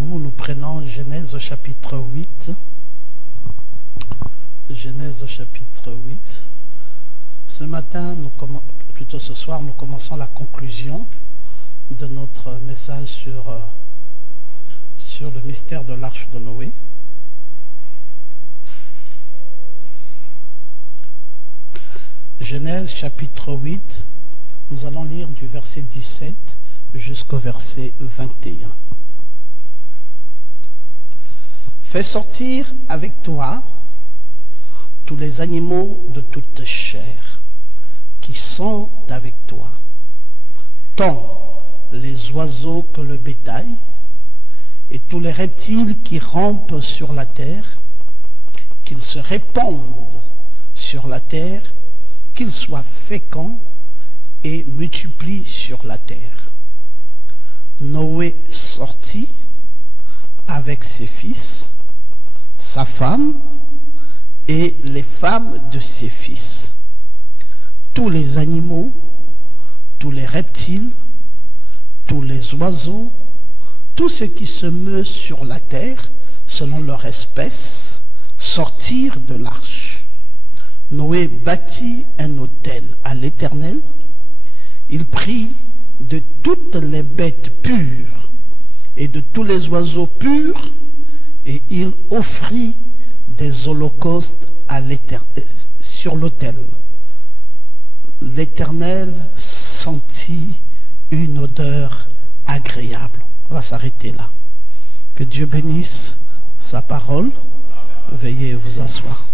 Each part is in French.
Nous prenons Genèse au chapitre 8. Genèse au chapitre 8. Ce matin, plutôt ce soir, nous commençons la conclusion de notre message sur le mystère de l'arche de Noé. Genèse chapitre 8, nous allons lire du verset 17 jusqu'au verset 21. Fais sortir avec toi tous les animaux de toute chair qui sont avec toi, tant les oiseaux que le bétail, et tous les reptiles qui rampent sur la terre, qu'ils se répandent sur la terre, qu'ils soient féconds et multiplient sur la terre. Noé sortit avec ses fils, sa femme et les femmes de ses fils. Tous les animaux, tous les reptiles, tous les oiseaux, tout ce qui se meut sur la terre, selon leur espèce, sortirent de l'arche. Noé bâtit un autel à l'Éternel. Il prit de toutes les bêtes pures et de tous les oiseaux purs, et il offrit des holocaustes à l'Éternel, sur l'autel. L'Éternel sentit une odeur agréable. On va s'arrêter là. Que Dieu bénisse sa parole. Veuillez vous asseoir.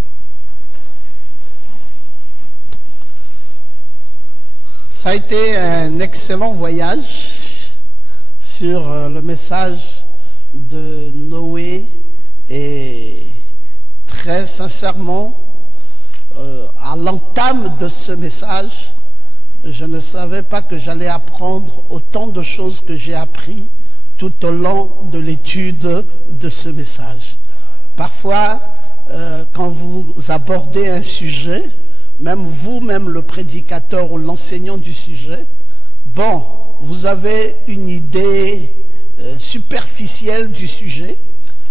Ça a été un excellent voyage sur le message de Noé, et très sincèrement, à l'entame de ce message, je ne savais pas que j'allais apprendre autant de choses que j'ai appris tout au long de l'étude de ce message. Parfois, quand vous abordez un sujet, même vous-même le prédicateur ou l'enseignant du sujet, bon, vous avez une idée superficielle du sujet,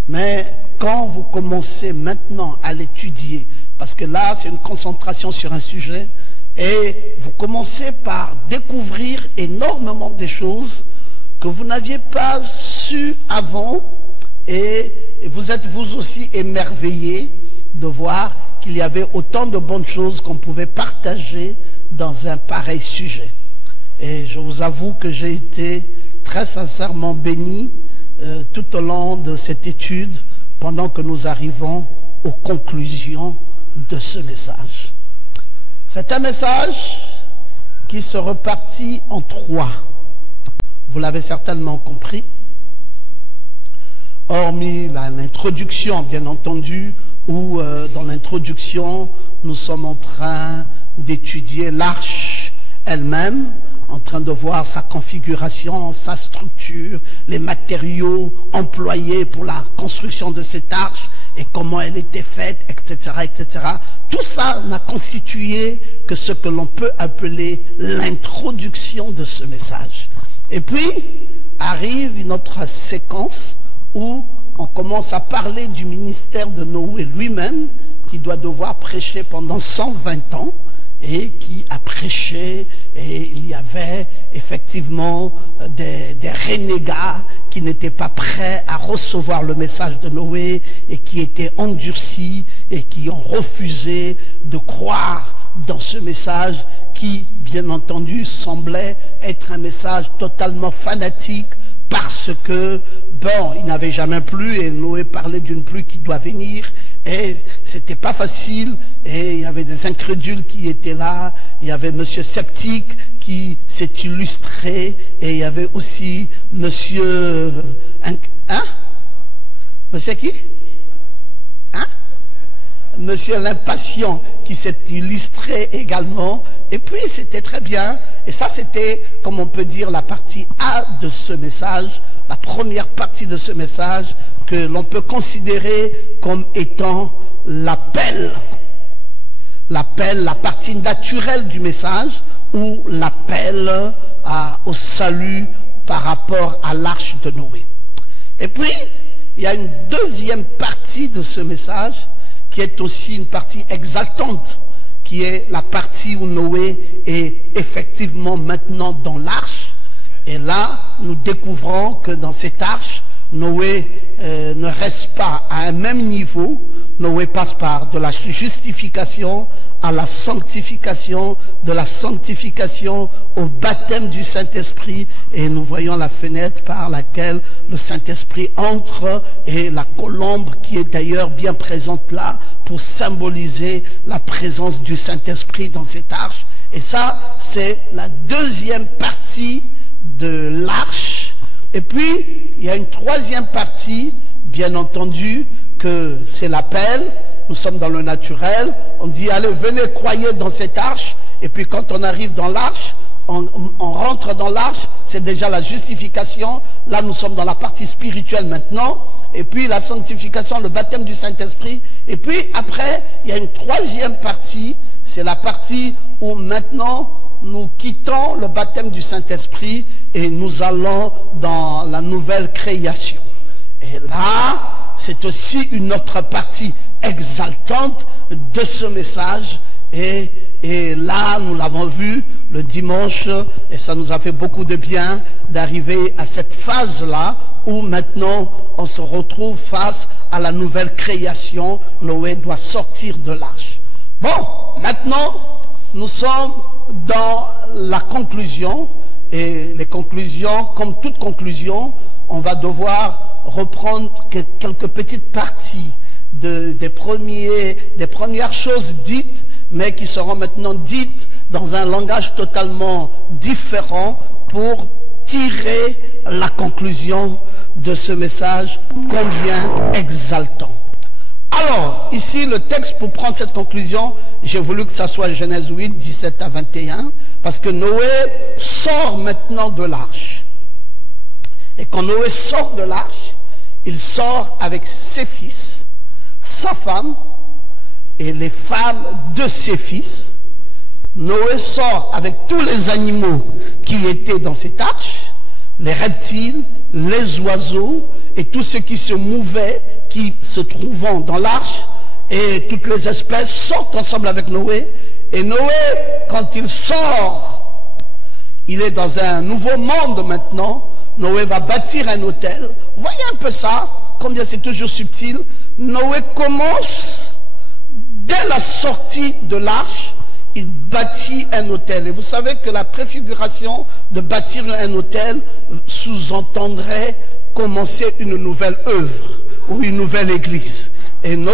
mais quand vous commencez maintenant à l'étudier, parce que là c'est une concentration sur un sujet, et vous commencez par découvrir énormément de choses que vous n'aviez pas su avant, et vous êtes vous aussi émerveillé de voir qu'il y avait autant de bonnes choses qu'on pouvait partager dans un pareil sujet. Et je vous avoue que j'ai été très sincèrement béni tout au long de cette étude, pendant que nous arrivons aux conclusions de ce message. C'est un message qui se repartit en trois. Vous l'avez certainement compris. Hormis l'introduction, bien entendu, où dans l'introduction, nous sommes en train d'étudier l'arche elle-même, en train de voir sa configuration, sa structure, les matériaux employés pour la construction de cette arche et comment elle était faite, etc., etc. Tout ça n'a constitué que ce que l'on peut appeler l'introduction de ce message. Et puis, arrive une autre séquence où on commence à parler du ministère de Noé lui-même, qui doit devoir prêcher pendant 120 ans, et qui a prêché, et il y avait effectivement des renégats qui n'étaient pas prêts à recevoir le message de Noé, et qui étaient endurcis, et qui ont refusé de croire dans ce message qui, bien entendu, semblait être un message totalement fanatique, parce que, bon, il n'avait jamais plu, et Noé parlait d'une pluie qui doit venir, et c'était pas facile, et il y avait des incrédules qui étaient là, il y avait monsieur sceptique qui s'est illustré, et il y avait aussi monsieur... Hein? Monsieur qui? Hein? Monsieur l'impatient qui s'est illustré également, et puis c'était très bien, et ça c'était, comme on peut dire, la partie A de ce message, la première partie de ce message, que l'on peut considérer comme étant l'appel, la partie naturelle du message, ou l'appel au salut par rapport à l'arche de Noé. Et puis, il y a une deuxième partie de ce message qui est aussi une partie exaltante, qui est la partie où Noé est effectivement maintenant dans l'arche. Et là, nous découvrons que dans cette arche, Noé ne reste pas à un même niveau. Noé passe par de la justification à la sanctification, de la sanctification au baptême du Saint-Esprit. Et nous voyons la fenêtre par laquelle le Saint-Esprit entre et la colombe qui est d'ailleurs bien présente là pour symboliser la présence du Saint-Esprit dans cette arche. Et ça, c'est la deuxième partie de l'arche. Et puis, il y a une troisième partie, bien entendu, que c'est l'appel. Nous sommes dans le naturel. On dit, allez, venez, croyez dans cette arche. Et puis, quand on arrive dans l'arche, on rentre dans l'arche, c'est déjà la justification. Là, nous sommes dans la partie spirituelle maintenant. Et puis, la sanctification, le baptême du Saint-Esprit. Et puis, après, il y a une troisième partie. C'est la partie où maintenant, nous quittons le baptême du Saint-Esprit et nous allons dans la nouvelle création. Et là, c'est aussi une autre partie exaltante de ce message. Et là, nous l'avons vu le dimanche, et ça nous a fait beaucoup de bien d'arriver à cette phase-là, où maintenant, on se retrouve face à la nouvelle création. Noé doit sortir de l'arche. Bon, maintenant, nous sommes dans la conclusion, et les conclusions, comme toute conclusion, on va devoir reprendre quelques petites parties des premières choses dites, mais qui seront maintenant dites dans un langage totalement différent pour tirer la conclusion de ce message combien exaltant. Alors, ici, le texte pour prendre cette conclusion, j'ai voulu que ça soit Genèse 8, 17 à 21, parce que Noé sort maintenant de l'arche. Et quand Noé sort de l'arche, il sort avec ses fils, sa femme et les femmes de ses fils. Noé sort avec tous les animaux qui étaient dans cette arche, les reptiles, les oiseaux et tout ce qui se mouvait, qui se trouvant dans l'arche, et toutes les espèces sortent ensemble avec Noé. Et Noé, quand il sort, il est dans un nouveau monde maintenant. Noé va bâtir un autel. Voyez un peu ça, combien c'est toujours subtil. Noé commence, dès la sortie de l'arche, il bâtit un autel. Et vous savez que la préfiguration de bâtir un autel sous-entendrait commencer une nouvelle œuvre ou une nouvelle église. Et Noé,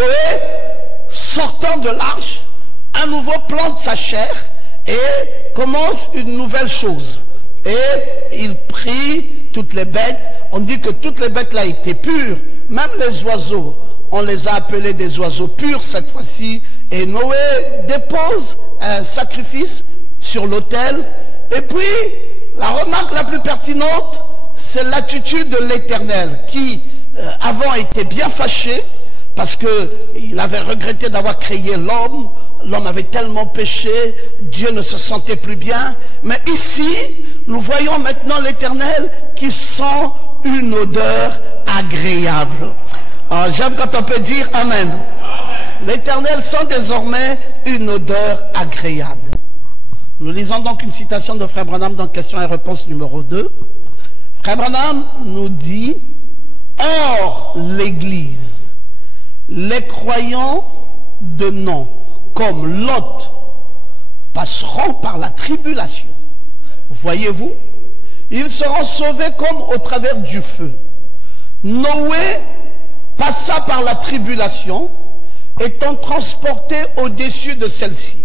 sortant de l'arche, à nouveau plante sa chair et commence une nouvelle chose. Et il prit toutes les bêtes. On dit que toutes les bêtes là étaient pures. Même les oiseaux, on les a appelés des oiseaux purs cette fois-ci. Et Noé dépose un sacrifice sur l'autel. Et puis, la remarque la plus pertinente, c'est l'attitude de l'Éternel qui, avant, était bien fâché parce qu'il avait regretté d'avoir créé l'homme. L'homme avait tellement péché, Dieu ne se sentait plus bien. Mais ici, nous voyons maintenant l'Éternel qui sent une odeur agréable. J'aime quand on peut dire Amen. L'Éternel sent désormais une odeur agréable. Nous lisons donc une citation de Frère Branham dans Questions et Réponses numéro 2. Frère Branham nous dit, hors l'Église, les croyants de nom, comme Lot, passeront par la tribulation. Voyez-vous, ils seront sauvés comme au travers du feu. Noé passa par la tribulation, étant transporté au-dessus de celle-ci.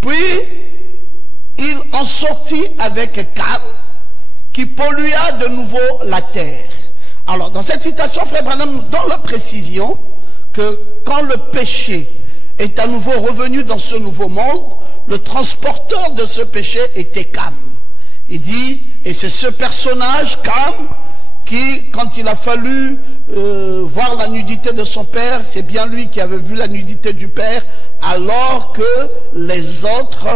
Puis, il en sortit avec Cam, qui pollua de nouveau la terre. Alors, dans cette citation, Frère Branham nous donne la précision que quand le péché est à nouveau revenu dans ce nouveau monde, le transporteur de ce péché était Cam. Il dit, et c'est ce personnage, Cam, qui, quand il a fallu voir la nudité de son père, c'est bien lui qui avait vu la nudité du père, alors que les autres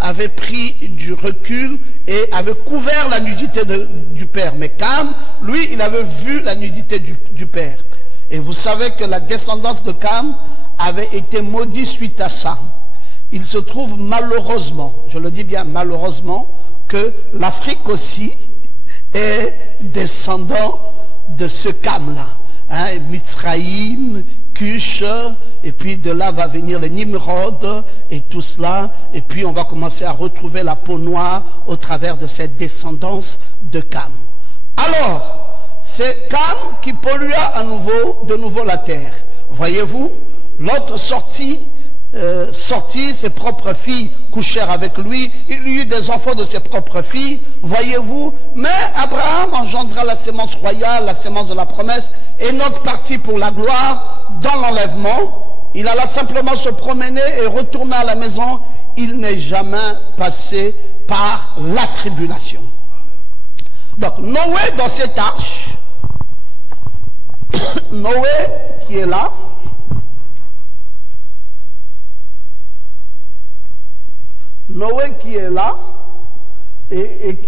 avait pris du recul et avait couvert la nudité du père. Mais Cam, lui, il avait vu la nudité du père. Et vous savez que la descendance de Cam avait été maudite suite à ça. Il se trouve malheureusement, je le dis bien malheureusement, que l'Afrique aussi est descendant de ce Cam-là. Hein, Mitzraïm, Cush, et puis de là va venir les Nimrod et tout cela, et puis on va commencer à retrouver la peau noire au travers de cette descendance de Cam. Alors, c'est Cam qui pollua de nouveau la terre. Voyez-vous, l'autre sortit, ses propres filles couchèrent avec lui, il y eut des enfants de ses propres filles, voyez-vous, mais Abraham engendra la sémence royale, la sémence de la promesse, Enoch partit pour la gloire dans l'enlèvement, il alla simplement se promener et retourna à la maison, il n'est jamais passé par la tribulation. Donc Noé dans cette arche, Noé qui est là, Noé qui est là et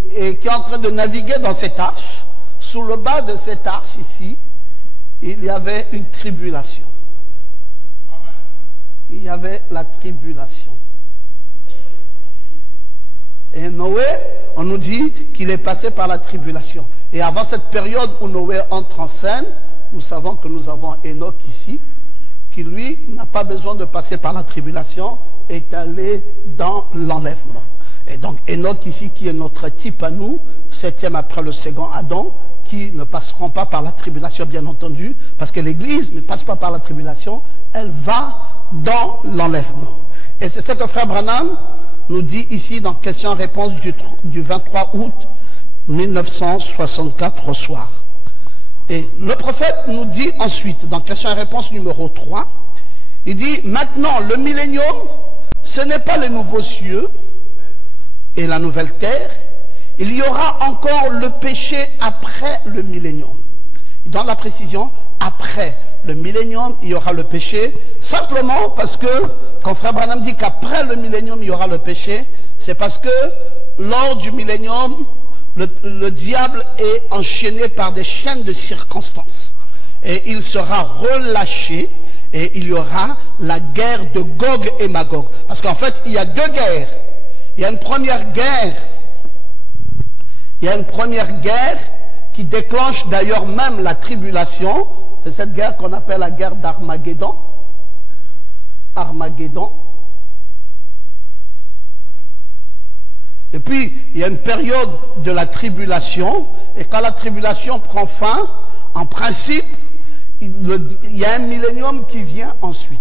qui est en train de naviguer dans cette arche, sous le bas de cette arche ici, il y avait une tribulation. Il y avait la tribulation. Et Noé, on nous dit qu'il est passé par la tribulation. Et avant cette période où Noé entre en scène, nous savons que nous avons Enoch ici, qui lui n'a pas besoin de passer par la tribulation, est allé dans l'enlèvement. Et donc Enoch ici, qui est notre type à nous, 7e après le second Adam, qui ne passeront pas par la tribulation, bien entendu, parce que l'Église ne passe pas par la tribulation, elle va dans l'enlèvement. Et c'est ce que Frère Branham nous dit ici dans question-réponse du 23 août 1964 au soir. Et le prophète nous dit ensuite, dans question-réponse numéro 3, il dit, maintenant le millénium, ce n'est pas les nouveaux cieux et la nouvelle terre, il y aura encore le péché après le millénium. Dans la précision, après le millénium, il y aura le péché, simplement parce que, quand Frère Branham dit qu'après le millénium, il y aura le péché, c'est parce que lors du millénium, le diable est enchaîné par des chaînes de circonstances. Et il sera relâché, et il y aura la guerre de Gog et Magog. Parce qu'en fait, il y a deux guerres. Il y a une première guerre. Il y a une première guerre qui déclenche d'ailleurs même la tribulation. C'est cette guerre qu'on appelle la guerre d'Armageddon. Armageddon. Et puis, il y a une période de la tribulation. Et quand la tribulation prend fin, en principe, il y a un millénium qui vient ensuite.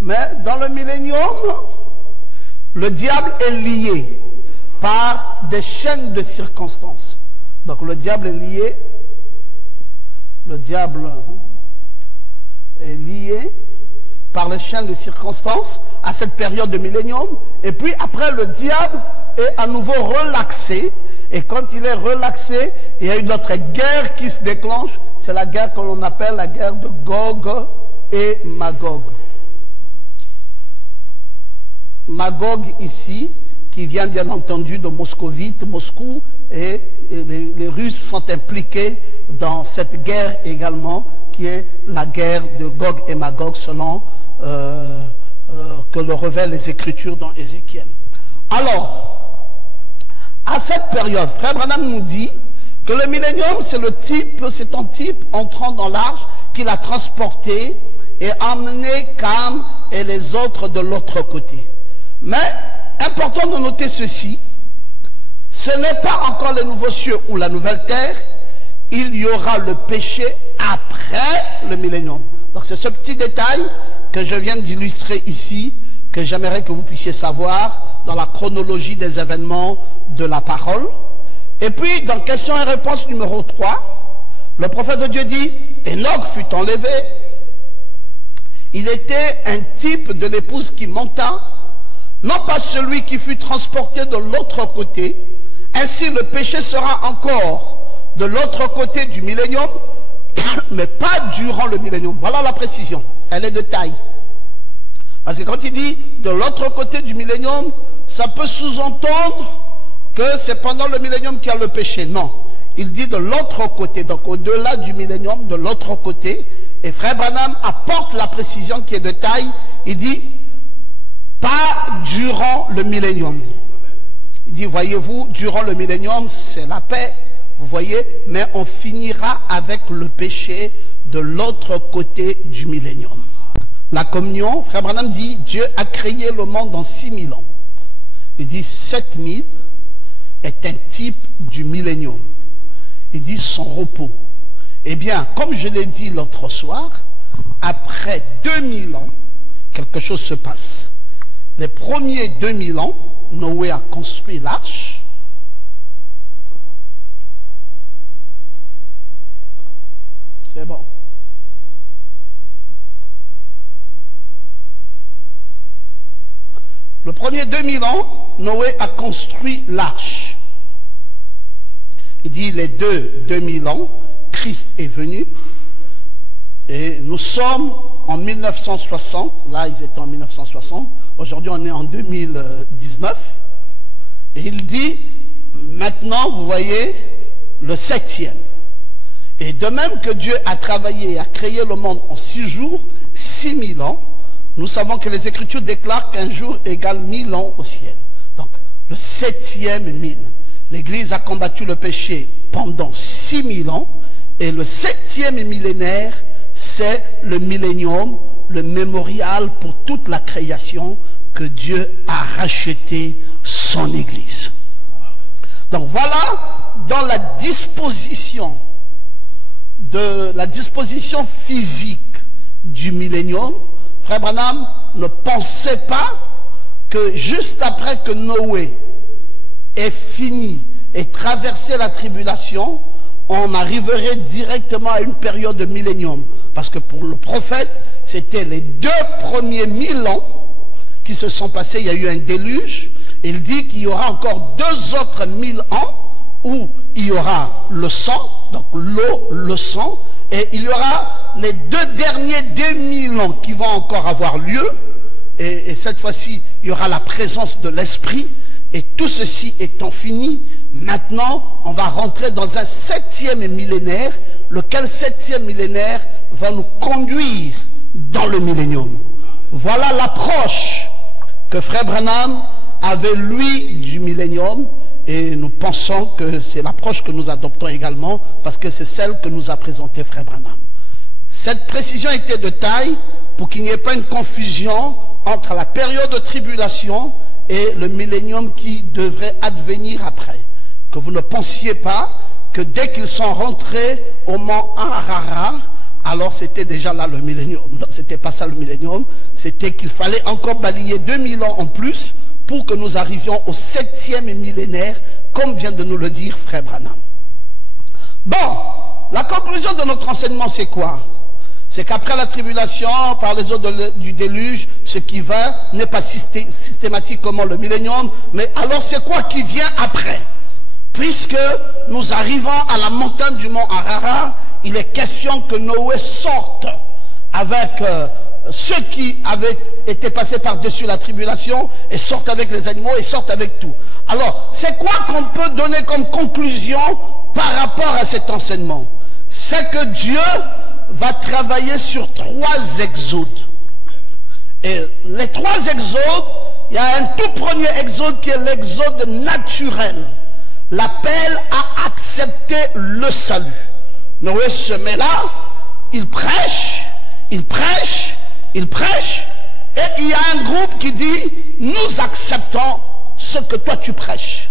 Mais dans le millénium, le diable est lié par des chaînes de circonstances. Donc le diable est lié. Le diable est lié par les chaînes de circonstances à cette période de millénium. Et puis après, le diable est à nouveau relaxé. Et quand il est relaxé, il y a une autre guerre qui se déclenche. C'est la guerre que l'on appelle la guerre de Gog et Magog. Magog ici, qui vient bien entendu de Moscovite, Moscou, et les Russes sont impliqués dans cette guerre également, qui est la guerre de Gog et Magog, selon que le révèlent les Écritures dans Ézéchiel. Alors, à cette période, Frère Branham nous dit que le millénium, c'est un type entrant dans l'arche qu'il a transporté et emmené Cam et les autres de l'autre côté. Mais, important de noter ceci, ce n'est pas encore les nouveaux cieux ou la nouvelle terre, il y aura le péché après le millénium. Donc c'est ce petit détail que je viens d'illustrer ici, que j'aimerais que vous puissiez savoir dans la chronologie des événements de la parole. Et puis, dans question et réponse numéro 3, le prophète de Dieu dit, Enoch fut enlevé. Il était un type de l'épouse qui monta, non pas celui qui fut transporté de l'autre côté. Ainsi, le péché sera encore de l'autre côté du millénium, mais pas durant le millénium. Voilà la précision, elle est de taille. Parce que quand il dit de l'autre côté du millénium, ça peut sous-entendre que c'est pendant le millénium qu'il y a le péché. Non. Il dit de l'autre côté, donc au-delà du millénium, de l'autre côté. Et Frère Branham apporte la précision qui est de taille. Il dit, pas durant le millénium. Il dit, voyez-vous, durant le millénium, c'est la paix, vous voyez, mais on finira avec le péché de l'autre côté du millénium. La communion, Frère Branham dit, Dieu a créé le monde en 6000 ans. Il dit, 7000 est un type du millénium. Il dit, son repos. Eh bien, comme je l'ai dit l'autre soir, après 2000 ans, quelque chose se passe. Les premiers 2000 ans, Noé a construit l'arche. C'est bon. Le premier 2000 ans, Noé a construit l'arche. Il dit les 2000 ans, Christ est venu. Et nous sommes en 1960. Là, ils étaient en 1960. Aujourd'hui, on est en 2019. Et il dit, maintenant, vous voyez, le 7e. Et de même que Dieu a travaillé et a créé le monde en 6 jours, 6000 ans, nous savons que les Écritures déclarent qu'un jour égale 1000 ans au ciel. Donc, le 7e 1000. L'Église a combattu le péché pendant 6000 ans. Et le 7e millénaire, c'est le millénium, le mémorial pour toute la création que Dieu a racheté son Église. Donc voilà, dans la disposition physique du millénium, Frère Branham ne pensait pas que juste après que Noé ait fini et traversé la tribulation, on arriverait directement à une période de millénium. Parce que pour le prophète, c'était les 2 premiers 1000 ans qui se sont passés. Il y a eu un déluge. Il dit qu'il y aura encore 2 autres 1000 ans où il y aura le sang, donc l'eau, le sang. Et il y aura les 2 derniers 2000 ans qui vont encore avoir lieu. Et cette fois-ci, il y aura la présence de l'Esprit. Et tout ceci étant fini, maintenant, on va rentrer dans un 7e millénaire, lequel 7e millénaire va nous conduire dans le millénium. Voilà l'approche que Frère Branham avait, lui, du millénium, et nous pensons que c'est l'approche que nous adoptons également, parce que c'est celle que nous a présentée Frère Branham. Cette précision était de taille pour qu'il n'y ait pas une confusion entre la période de tribulation et le millénium qui devrait advenir après. Que vous ne pensiez pas que dès qu'ils sont rentrés au mont Ararat, alors c'était déjà là le millénium. Non, c'était pas ça le millénium. C'était qu'il fallait encore balayer 2000 ans en plus pour que nous arrivions au 7e millénaire, comme vient de nous le dire Frère Branham. Bon, la conclusion de notre enseignement, c'est quoi? C'est qu'après la tribulation, par les eaux du déluge, ce qui va n'est pas systématiquement le millénium, mais alors c'est quoi qui vient après? Puisque nous arrivons à la montagne du mont Ararat, il est question que Noé sorte avec ceux qui avaient été passés par-dessus la tribulation, et sorte avec les animaux, et sorte avec tout. Alors, c'est quoi qu'on peut donner comme conclusion par rapport à cet enseignement? C'est que Dieu va travailler sur 3 exodes. Et les 3 exodes, il y a un tout premier exode qui est l'exode naturel. L'appel à accepter le salut. Noé se met là, il prêche, il prêche, il prêche, et il y a un groupe qui dit, nous acceptons ce que toi tu prêches.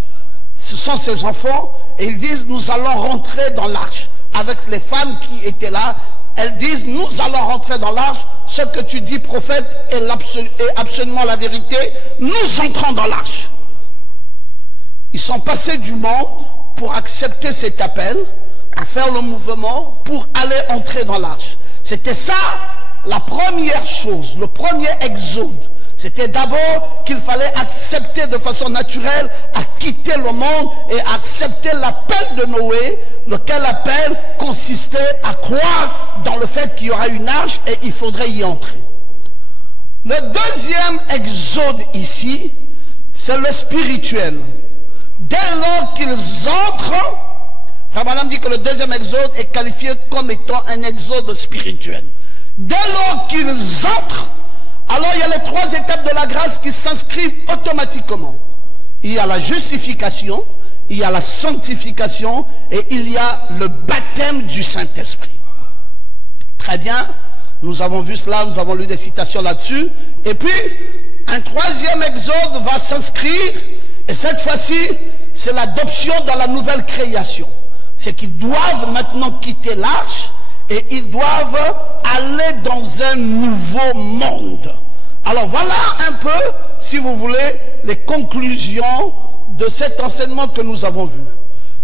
Ce sont ses enfants, et ils disent, nous allons rentrer dans l'arche. Avec les femmes qui étaient là, elles disent, nous allons rentrer dans l'arche, ce que tu dis prophète est absolument la vérité, nous entrons dans l'arche. Ils sont passés du monde pour accepter cet appel, pour faire le mouvement, pour aller entrer dans l'arche. C'était ça la première chose, le premier exode. C'était d'abord qu'il fallait accepter de façon naturelle à quitter le monde et accepter l'appel de Noé, lequel appel consistait à croire dans le fait qu'il y aura une arche et il faudrait y entrer. Le deuxième exode ici, c'est le spirituel. Dès lors qu'ils entrent, Frère Branham dit que le deuxième exode est qualifié comme étant un exode spirituel. Dès lors qu'ils entrent, alors il y a les trois étapes de la grâce qui s'inscrivent automatiquement. Il y a la justification, il y a la sanctification et il y a le baptême du Saint-Esprit. Très bien, nous avons vu cela, nous avons lu des citations là-dessus. Et puis, un troisième exode va s'inscrire et cette fois-ci, c'est l'adoption dans la nouvelle création. C'est qu'ils doivent maintenant quitter l'arche et ils doivent aller dans un nouveau monde. Alors voilà un peu, si vous voulez, les conclusions de cet enseignement que nous avons vu.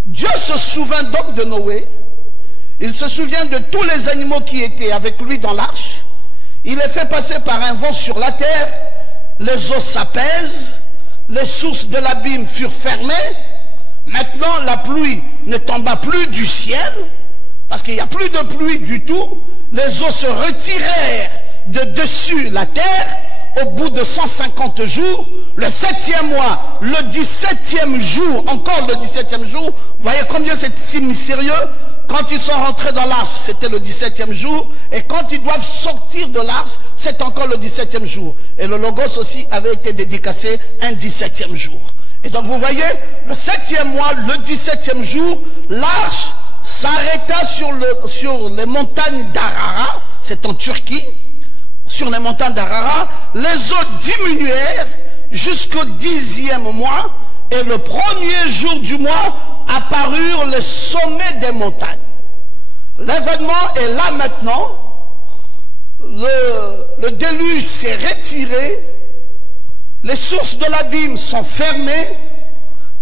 Dieu se souvient donc de Noé. Il se souvient de tous les animaux qui étaient avec lui dans l'arche. Il les fait passer par un vent sur la terre. Les eaux s'apaisent. Les sources de l'abîme furent fermées. Maintenant, la pluie ne tomba plus du ciel, parce qu'il n'y a plus de pluie du tout. Les eaux se retirèrent de dessus la terre. Au bout de 150 jours, le 7e mois, le 17e jour, encore le 17e jour, vous voyez combien c'est si mystérieux. Quand ils sont rentrés dans l'arche, c'était le 17e jour, et quand ils doivent sortir de l'arche, c'est encore le 17e jour. Et le Logos aussi avait été dédicacé un 17e jour. Et donc vous voyez, le 7e mois, le 17e jour, l'arche s'arrêta sur les montagnes d'Arara, c'est en Turquie, sur les montagnes d'Arara, les eaux diminuèrent jusqu'au 10e mois, et le premier jour du mois apparurent les sommets des montagnes. L'événement est là maintenant, le déluge s'est retiré, les sources de l'abîme sont fermées,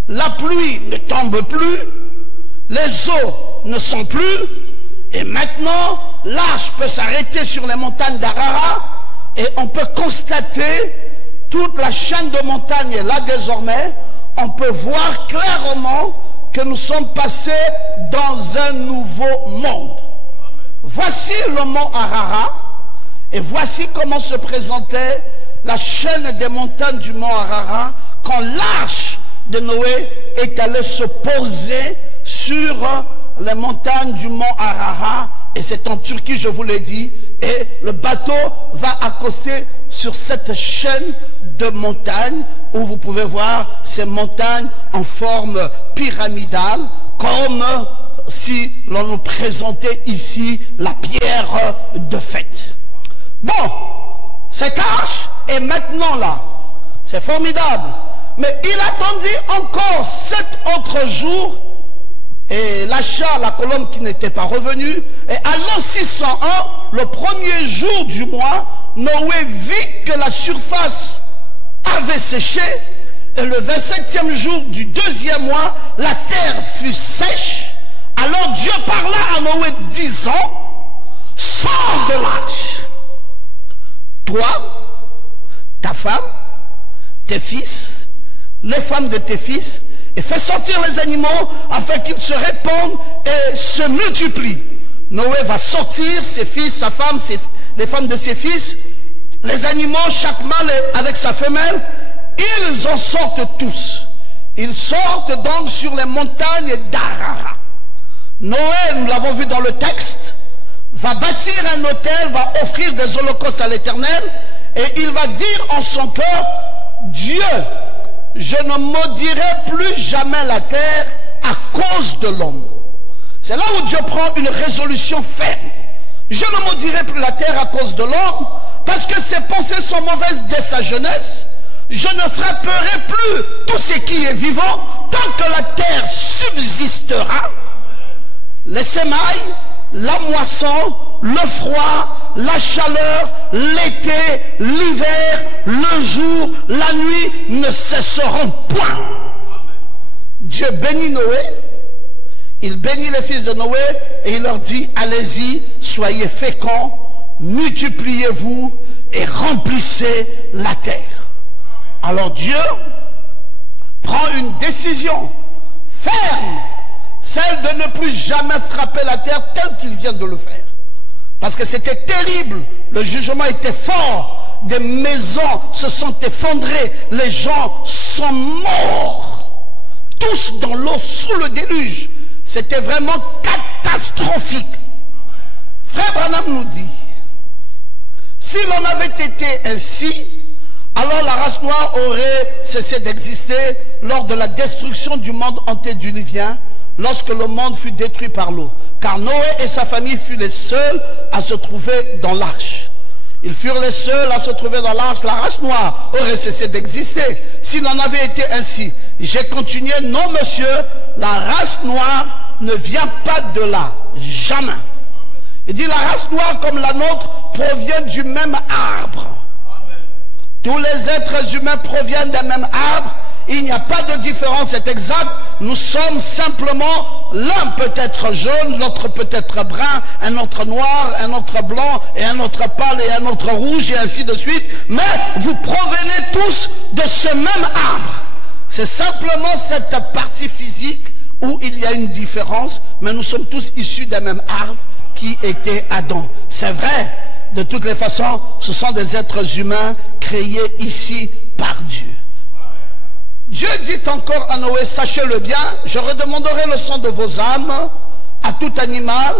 la pluie ne tombe plus, les eaux ne sont plus, et maintenant l'arche peut s'arrêter sur les montagnes d'Arara et on peut constater toute la chaîne de montagnes est là désormais. On peut voir clairement que nous sommes passés dans un nouveau monde. Voici le mont Arara et voici comment se présentait la chaîne des montagnes du mont Arara quand l'arche de Noé est allée se poser sur les montagnes du mont Arara, et c'est en Turquie, je vous l'ai dit, et le bateau va accoster sur cette chaîne de montagnes où vous pouvez voir ces montagnes en forme pyramidale, comme si l'on nous présentait ici la pierre de fête. Bon, cette arche est maintenant là, c'est formidable, mais il attendit encore 7 autres jours. Et lâcha la colombe qui n'était pas revenue. Et à l'an 601, le premier jour du mois, Noé vit que la surface avait séché. Et le 27e jour du 2e mois, la terre fut sèche. Alors Dieu parla à Noé disant, sors de l'arche. Toi, ta femme, tes fils, les femmes de tes fils, et fais sortir les animaux afin qu'ils se répandent et se multiplient. Noé va sortir, ses fils, sa femme, les femmes de ses fils, les animaux, chaque mâle avec sa femelle, ils en sortent tous. Ils sortent donc sur les montagnes d'Arara. Noé, nous l'avons vu dans le texte, va bâtir un autel, va offrir des holocaustes à l'Éternel, et il va dire en son cœur, Dieu, je ne maudirai plus jamais la terre à cause de l'homme. C'est là où Dieu prend une résolution ferme. Je ne maudirai plus la terre à cause de l'homme, parce que ses pensées sont mauvaises dès sa jeunesse. Je ne frapperai plus tout ce qui est vivant tant que la terre subsistera. Les semailles, la moisson, le froid, la chaleur, l'été, l'hiver, le jour, la nuit ne cesseront point. Dieu bénit Noé, il bénit les fils de Noé et il leur dit, allez-y, soyez féconds, multipliez-vous et remplissez la terre. Alors Dieu prend une décision ferme, celle de ne plus jamais frapper la terre tel qu'il vient de le faire. Parce que c'était terrible, le jugement était fort. des maisons se sont effondrées, les gens sont morts, tous dans l'eau sous le déluge. C'était vraiment catastrophique. Frère Branham nous dit, si l'on avait été ainsi, alors la race noire aurait cessé d'exister lors de la destruction du monde antédiluvien, lorsque le monde fut détruit par l'eau. Car Noé et sa famille furent les seuls à se trouver dans l'arche. Ils furent les seuls à se trouver dans l'arche. La race noire aurait cessé d'exister s'il en avait été ainsi. J'ai continué, non monsieur, la race noire ne vient pas de là, jamais. Il dit la race noire comme la nôtre provient du même arbre. Tous les êtres humains proviennent d'un même arbre. Il n'y a pas de différence, c'est exact. Nous sommes simplement, l'un peut être jaune, l'autre peut être brun, un autre noir, un autre blanc, et un autre pâle, et un autre rouge, et ainsi de suite. Mais vous provenez tous de ce même arbre. C'est simplement cette partie physique où il y a une différence, mais nous sommes tous issus d'un même arbre qui était Adam. C'est vrai, de toutes les façons, ce sont des êtres humains créés ici par Dieu. Dieu dit encore à Noé, sachez-le bien, je redemanderai le sang de vos âmes à tout animal,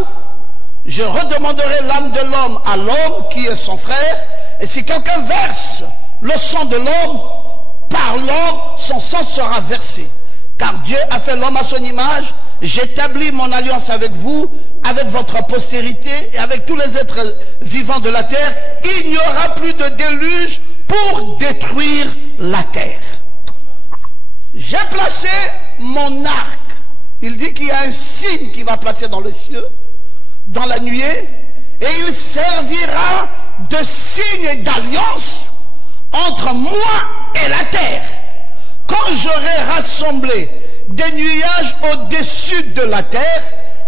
je redemanderai l'âme de l'homme à l'homme qui est son frère, et si quelqu'un verse le sang de l'homme, par l'homme, son sang sera versé. Car Dieu a fait l'homme à son image, j'établis mon alliance avec vous, avec votre postérité et avec tous les êtres vivants de la terre. Il n'y aura plus de déluge pour détruire la terre. J'ai placé mon arc. Il dit qu'il y a un signe qu'il va placer dans les cieux, dans la nuée, et il servira de signe d'alliance entre moi et la terre. Quand j'aurai rassemblé des nuages au-dessus de la terre,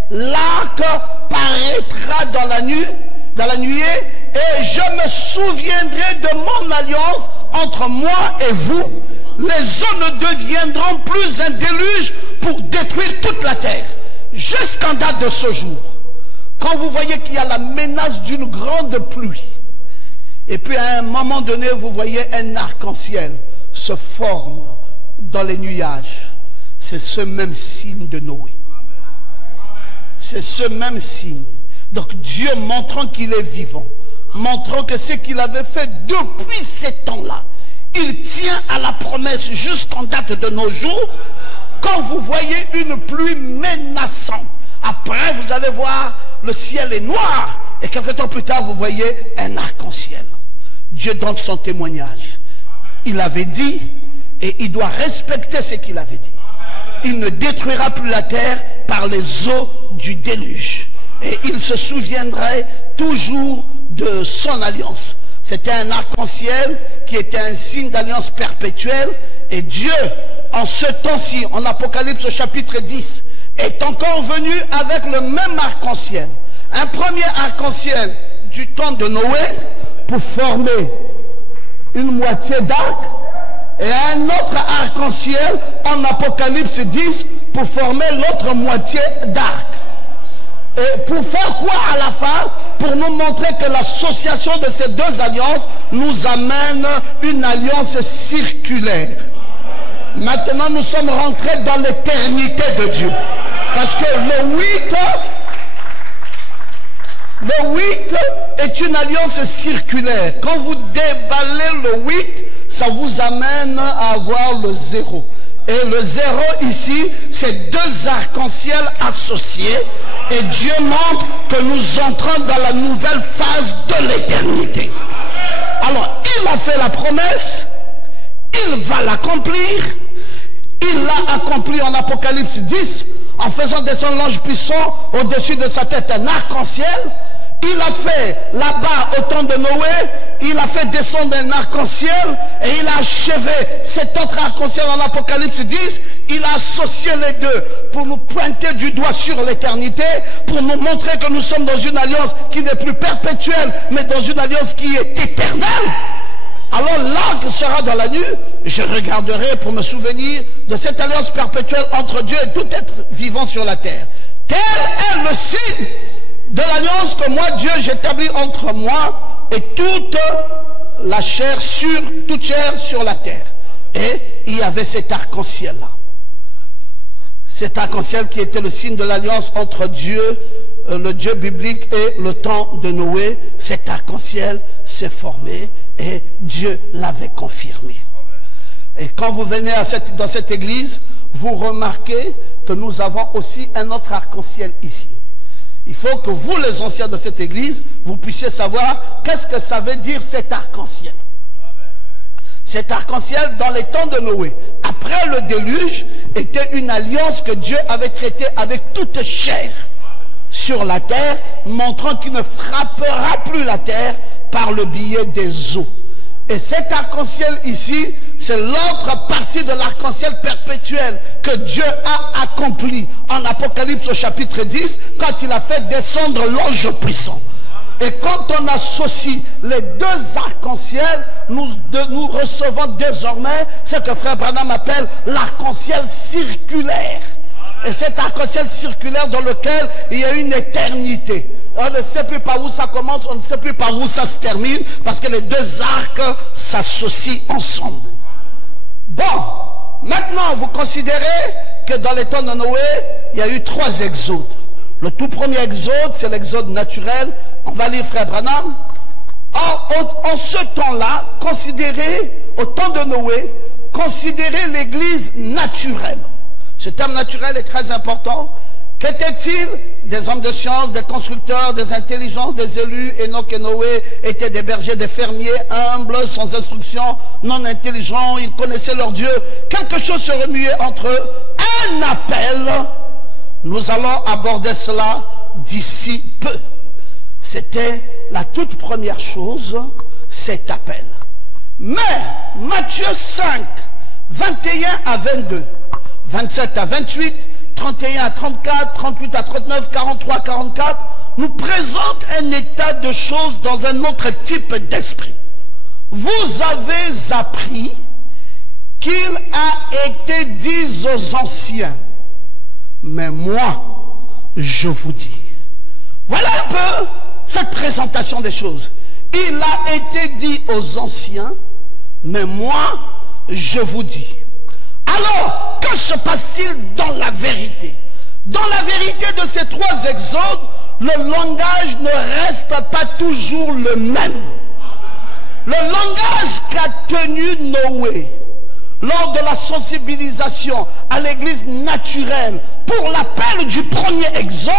l'arc paraîtra dans la nuée, et je me souviendrai de mon alliance entre moi et vous. Les eaux ne deviendront plus un déluge pour détruire toute la terre. Jusqu'en date de ce jour, quand vous voyez qu'il y a la menace d'une grande pluie, et puis à un moment donné, vous voyez un arc-en-ciel se forme dans les nuages, c'est ce même signe de Noé. C'est ce même signe. Donc Dieu, montrant qu'il est vivant, montrant que ce qu'il avait fait depuis ces temps-là, il tient à la promesse jusqu'en date de nos jours. Quand vous voyez une pluie menaçante, après vous allez voir le ciel est noir, et quelque temps plus tard vous voyez un arc-en-ciel. Dieu donne son témoignage. Il avait dit, et il doit respecter ce qu'il avait dit. Il ne détruira plus la terre par les eaux du déluge. Et il se souviendrait toujours de son alliance. C'était un arc-en-ciel qui était un signe d'alliance perpétuelle. Et Dieu, en ce temps-ci, en Apocalypse chapitre 10, est encore venu avec le même arc-en-ciel. Un premier arc-en-ciel du temps de Noé pour former une moitié d'arc, et un autre arc-en-ciel en Apocalypse 10 pour former l'autre moitié d'arc. Et pour faire quoi à la fin? Pour nous montrer que l'association de ces deux alliances nous amène une alliance circulaire. Maintenant nous sommes rentrés dans l'éternité de Dieu. Parce que le 8 est une alliance circulaire. Quand vous déballez le 8, ça vous amène à avoir le 0. Et le 0 ici, c'est deux arcs-en-ciel associés. Et Dieu montre que nous entrons dans la nouvelle phase de l'éternité. Alors, il a fait la promesse, il va l'accomplir. Il l'a accompli en Apocalypse 10, en faisant descendre l'ange puissant au-dessus de sa tête un arc-en-ciel. Il a fait là-bas au temps de Noé, il a fait descendre un arc-en-ciel et il a achevé cet autre arc-en-ciel en Apocalypse 10. Il a associé les deux pour nous pointer du doigt sur l'éternité, pour nous montrer que nous sommes dans une alliance qui n'est plus perpétuelle, mais dans une alliance qui est éternelle. Alors l'arc sera dans la nuit, je regarderai pour me souvenir de cette alliance perpétuelle entre Dieu et tout être vivant sur la terre. Tel est le signe de l'alliance que moi, Dieu, j'établis entre moi et toute la chair sur, toute chair sur la terre. Et il y avait cet arc-en-ciel-là. Cet arc-en-ciel qui était le signe de l'alliance entre Dieu, le Dieu biblique et le temps de Noé. Cet arc-en-ciel s'est formé et Dieu l'avait confirmé. Et quand vous venez dans cette église, vous remarquez que nous avons aussi un autre arc-en-ciel ici. Il faut que vous, les anciens de cette église, vous puissiez savoir qu'est-ce que ça veut dire cet arc-en-ciel. Cet arc-en-ciel, dans les temps de Noé, après le déluge, était une alliance que Dieu avait traitée avec toute chair sur la terre, montrant qu'il ne frappera plus la terre par le biais des eaux. Et cet arc-en-ciel ici, c'est l'autre partie de l'arc-en-ciel perpétuel que Dieu a accompli en Apocalypse au chapitre 10, quand il a fait descendre l'ange puissant. Et quand on associe les deux arcs-en-ciel, nous recevons désormais ce que Frère Branham appelle l'arc-en-ciel circulaire. Et cet arc-en-ciel circulaire dans lequel il y a une éternité. On ne sait plus par où ça commence, on ne sait plus par où ça se termine, parce que les deux arcs s'associent ensemble. Bon, maintenant vous considérez que dans les temps de Noé, il y a eu 3 exodes. Le tout premier exode, c'est l'exode naturel. On va lire Frère Branham. En ce temps-là, considérez, au temps de Noé, considérez l'église naturelle. Ce terme naturel est très important. Qu'était-il? Des hommes de science, des constructeurs, des intelligents, des élus. Enoch et Noé étaient des bergers, des fermiers, humbles, sans instruction, non intelligents. Ils connaissaient leur Dieu. Quelque chose se remuait entre eux. Un appel. Nous allons aborder cela d'ici peu. C'était la toute première chose, cet appel. Mais Matthieu 5, 21 à 22, 27 à 28, 31 à 34, 38 à 39, 43 à 44, nous présente un état de choses dans un autre type d'esprit. Vous avez appris qu'il a été dit aux anciens, mais moi, je vous dis. Voilà un peu cette présentation des choses. Il a été dit aux anciens, mais moi, je vous dis. Alors, que se passe-t-il dans la vérité? Dans la vérité de ces 3 exodes, le langage ne reste pas toujours le même. Le langage qu'a tenu Noé lors de la sensibilisation à l'église naturelle pour l'appel du premier exode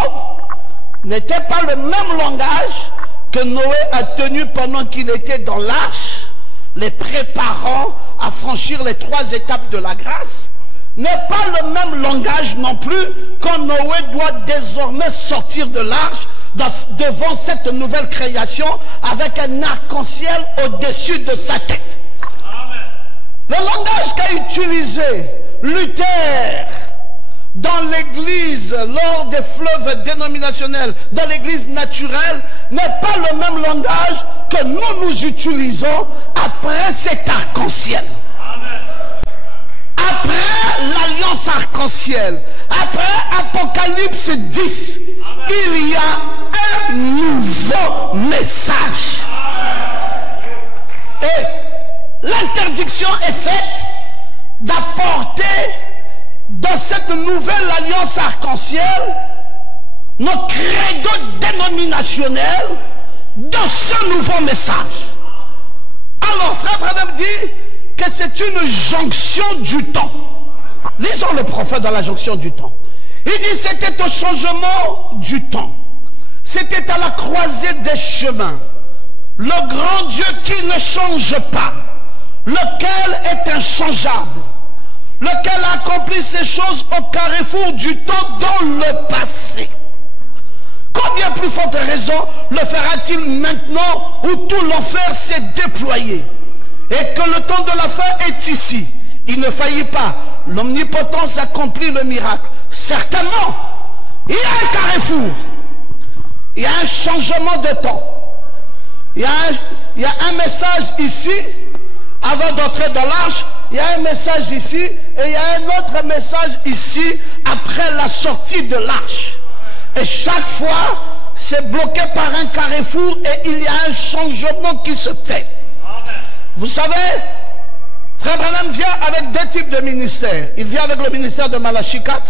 n'était pas le même langage que Noé a tenu pendant qu'il était dans l'arche, les préparant à franchir les 3 étapes de la grâce. N'est pas le même langage non plus quand Noé doit désormais sortir de l'arche devant cette nouvelle création avec un arc-en-ciel au-dessus de sa tête. Amen. Le langage qu'a utilisé Luther dans l'église, lors des fleuves dénominationnels, dans l'église naturelle, n'est pas le même langage que nous utilisons après cet arc-en-ciel. Après l'alliance arc-en-ciel, après Apocalypse 10, amen, il y a un nouveau message. Amen. Et l'interdiction est faite d'apporter dans cette nouvelle alliance arc-en-ciel notre credo dénominationnel dans ce nouveau message. Alors, Frère Branham dit que c'est une jonction du temps. Lisons le prophète dans la jonction du temps. Il dit c'était au changement du temps. C'était à la croisée des chemins. Le grand Dieu qui ne change pas, lequel est inchangeable, lequel a accompli ces choses au carrefour du temps dans le passé. Combien plus forte raison le fera-t-il maintenant où tout l'enfer s'est déployé et que le temps de la fin est ici? Il ne faillit pas. L'omnipotence accomplit le miracle. Certainement, il y a un carrefour. Il y a un changement de temps. Il y a un message ici. Avant d'entrer dans l'arche, il y a un message ici. Et il y a un autre message ici après la sortie de l'arche. Et chaque fois, c'est bloqué par un carrefour et il y a un changement qui se fait. Vous savez, Frère Branham vient avec deux types de ministères. Il vient avec le ministère de Malachie 4,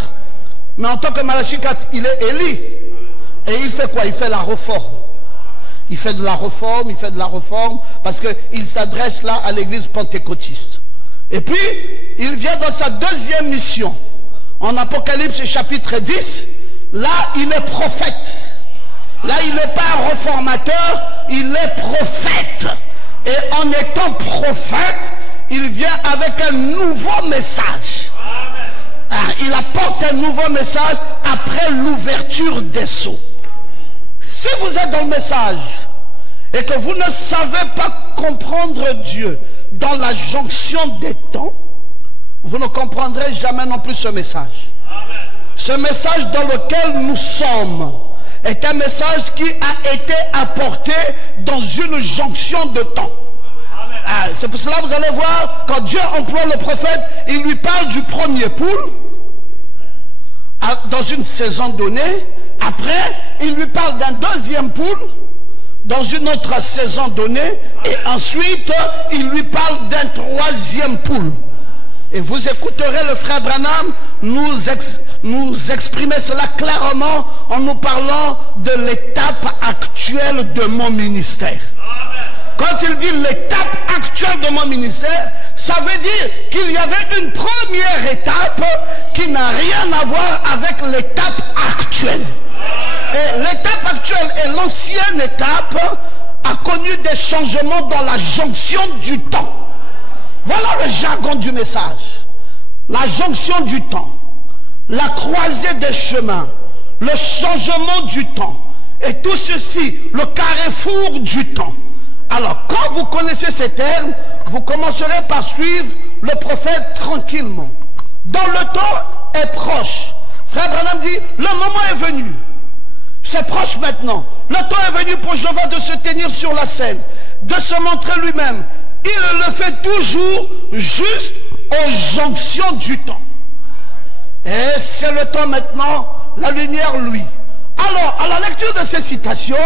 mais en tant que Malachie 4, il est Élie. Et il fait quoi? Il fait la réforme. Il fait de la réforme, parce qu'il s'adresse là à l'église pentecôtiste. Et puis, il vient dans sa deuxième mission. En Apocalypse chapitre 10, là, il est prophète. Là, il n'est pas un réformateur, il est prophète. Et en étant prophète, il vient avec un nouveau message. Il apporte un nouveau message après l'ouverture des sceaux. Si vous êtes dans le message et que vous ne savez pas comprendre Dieu dans la jonction des temps, vous ne comprendrez jamais non plus ce message. Ce message dans lequel nous sommes est un message qui a été apporté dans une jonction de temps. C'est pour cela que vous allez voir, quand Dieu emploie le prophète, il lui parle du premier poule dans une saison donnée. Après, il lui parle d'un deuxième poule dans une autre saison donnée. Et ensuite, il lui parle d'un troisième poule. Et vous écouterez le frère Branham nous exprimer cela clairement en nous parlant de l'étape actuelle de mon ministère. Quand il dit l'étape actuelle de mon ministère, ça veut dire qu'il y avait une première étape qui n'a rien à voir avec l'étape actuelle. Et l'étape actuelle et l'ancienne étape a connu des changements dans la jonction du temps. Voilà le jargon du message. La jonction du temps, la croisée des chemins, le changement du temps. Et tout ceci, le carrefour du temps. Alors, quand vous connaissez ces termes, vous commencerez par suivre le prophète tranquillement. Dans le temps est proche. Frère Branham dit, le moment est venu. C'est proche maintenant. Le temps est venu pour Jéhovah de se tenir sur la scène, de se montrer lui-même. Il le fait toujours juste aux jonctions du temps. Et c'est le temps maintenant, la lumière lui. Alors, à la lecture de ces citations,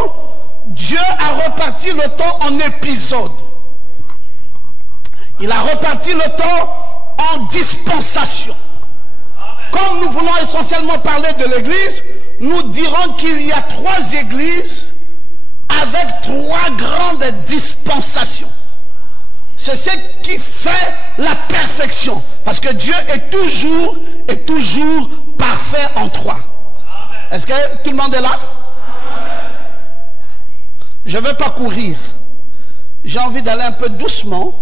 Dieu a reparti le temps en épisodes. Il a reparti le temps en dispensation. Comme nous voulons essentiellement parler de l'église, nous dirons qu'il y a 3 églises avec 3 grandes dispensations. C'est ce qui fait la perfection. Parce que Dieu est toujours parfait en 3. Est-ce que tout le monde est là? Je ne veux pas courir. J'ai envie d'aller un peu doucement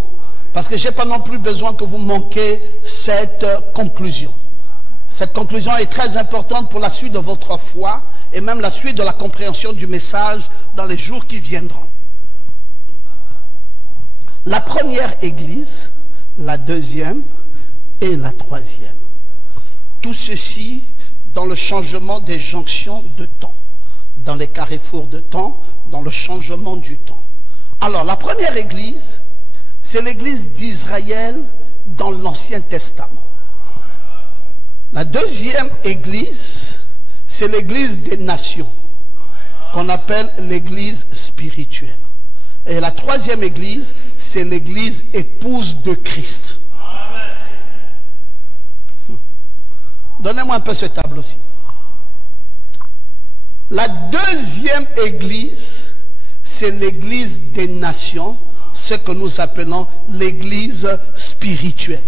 parce que je n'ai pas non plus besoin que vous manquiez cette conclusion. Cette conclusion est très importante pour la suite de votre foi et même la suite de la compréhension du message dans les jours qui viendront. La première église, la deuxième et la troisième. Tout ceci dans le changement des jonctions de temps, dans les carrefours de temps, dans le changement du temps. Alors, la première église, c'est l'église d'Israël dans l'Ancien Testament. La deuxième église, c'est l'église des nations, qu'on appelle l'église spirituelle. Et la troisième église, c'est l'église épouse de Christ. Donnez-moi un peu ce tableau-ci. La deuxième église, c'est l'église des nations, ce que nous appelons l'église spirituelle.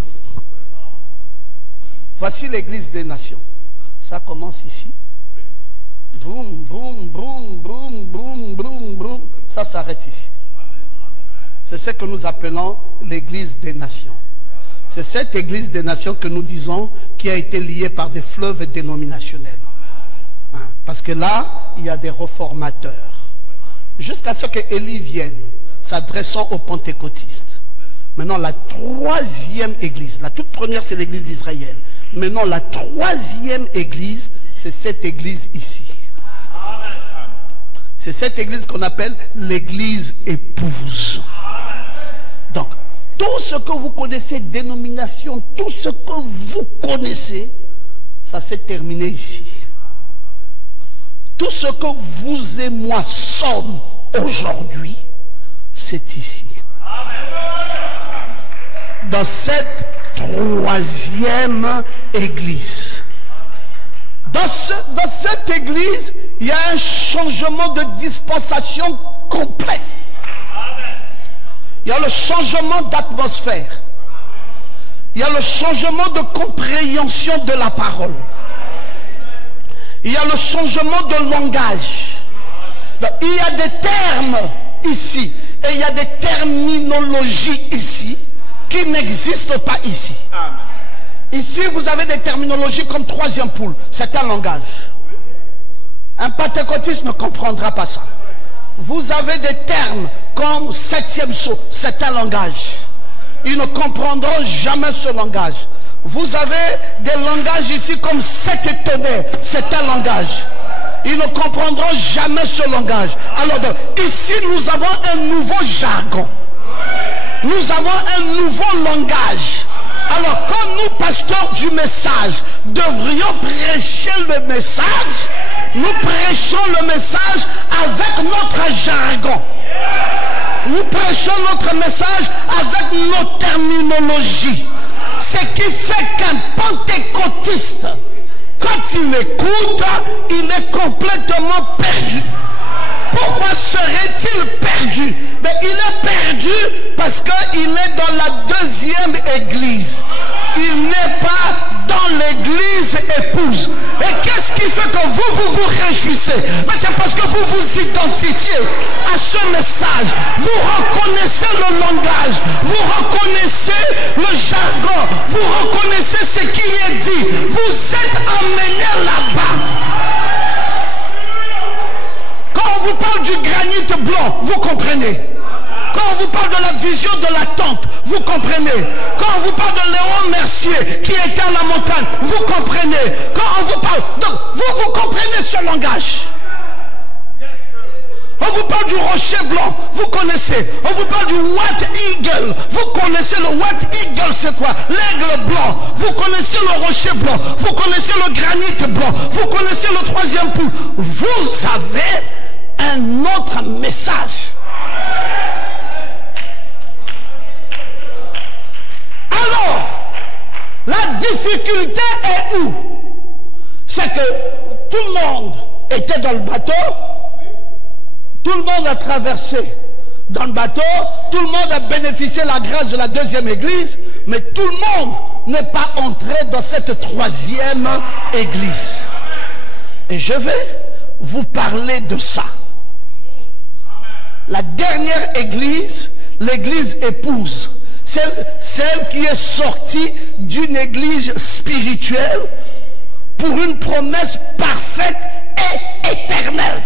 Voici l'église des nations. Ça commence ici. Boum, boum, boum, boum, boum, boum, boum. Ça s'arrête ici. C'est ce que nous appelons l'église des nations. C'est cette église des nations que nous disons qui a été liée par des fleuves dénominationnels. Parce que là, il y a des réformateurs. Jusqu'à ce que Élie vienne, s'adressant aux pentecôtistes. Maintenant, la troisième église, la toute première, c'est l'église d'Israël. Maintenant, la troisième église, c'est cette église ici. C'est cette église qu'on appelle l'église épouse. Donc, tout ce que vous connaissez, dénomination, tout ce que vous connaissez, ça s'est terminé ici. Tout ce que vous et moi sommes aujourd'hui, c'est ici. Amen. dans cette troisième église. Dans cette église, il y a un changement de dispensation complet. Il y a le changement d'atmosphère. Il y a le changement de compréhension de la parole. Il y a le changement de langage. Donc, il y a des termes ici et il y a des terminologies ici qui n'existent pas ici. Ici, vous avez des terminologies comme troisième poule. C'est un langage. Un pentecôtiste ne comprendra pas ça. Vous avez des termes comme septième sceau. C'est un langage. Ils ne comprendront jamais ce langage. Vous avez des langages ici comme sept tonnerres. C'est un langage. Ils ne comprendront jamais ce langage. Alors donc, ici, nous avons un nouveau jargon. Nous avons un nouveau langage. Alors, quand nous, pasteurs du message, devrions prêcher le message, nous prêchons le message avec notre jargon. Nous prêchons notre message avec nos terminologies. Ce qui fait qu'un pentecôtiste, quand il écoute, il est complètement perdu. Pourquoi serait-il perdu? Mais il est perdu parce qu'il est dans la deuxième église. Il n'est pas dans l'église épouse. Et qu'est-ce qui fait que vous vous réjouissez? Mais c'est parce que vous vous identifiez à ce message. Vous reconnaissez le langage. Vous reconnaissez le jargon. Vous reconnaissez ce qui est dit. Vous êtes emmenés là-bas. Quand on vous parle du granit blanc, vous comprenez. Quand on vous parle de la vision de la tente, vous comprenez. Quand on vous parle de Léon Mercier qui était à la montagne, vous comprenez. Quand on vous parle, donc vous comprenez ce langage. On vous parle du rocher blanc, vous connaissez. On vous parle du white eagle, vous connaissez le white eagle, c'est quoi? L'aigle blanc. Vous connaissez le rocher blanc, vous connaissez le granit blanc, vous connaissez le troisième poule. Vous avez un autre message. Alors, la difficulté est où? C'est que tout le monde était dans le bateau, tout le monde a traversé dans le bateau, tout le monde a bénéficié de la grâce de la deuxième église, mais tout le monde n'est pas entré dans cette troisième église. Et je vais vous parler de ça. La dernière église, l'église épouse, celle qui est sortie d'une église spirituelle pour une promesse parfaite et éternelle.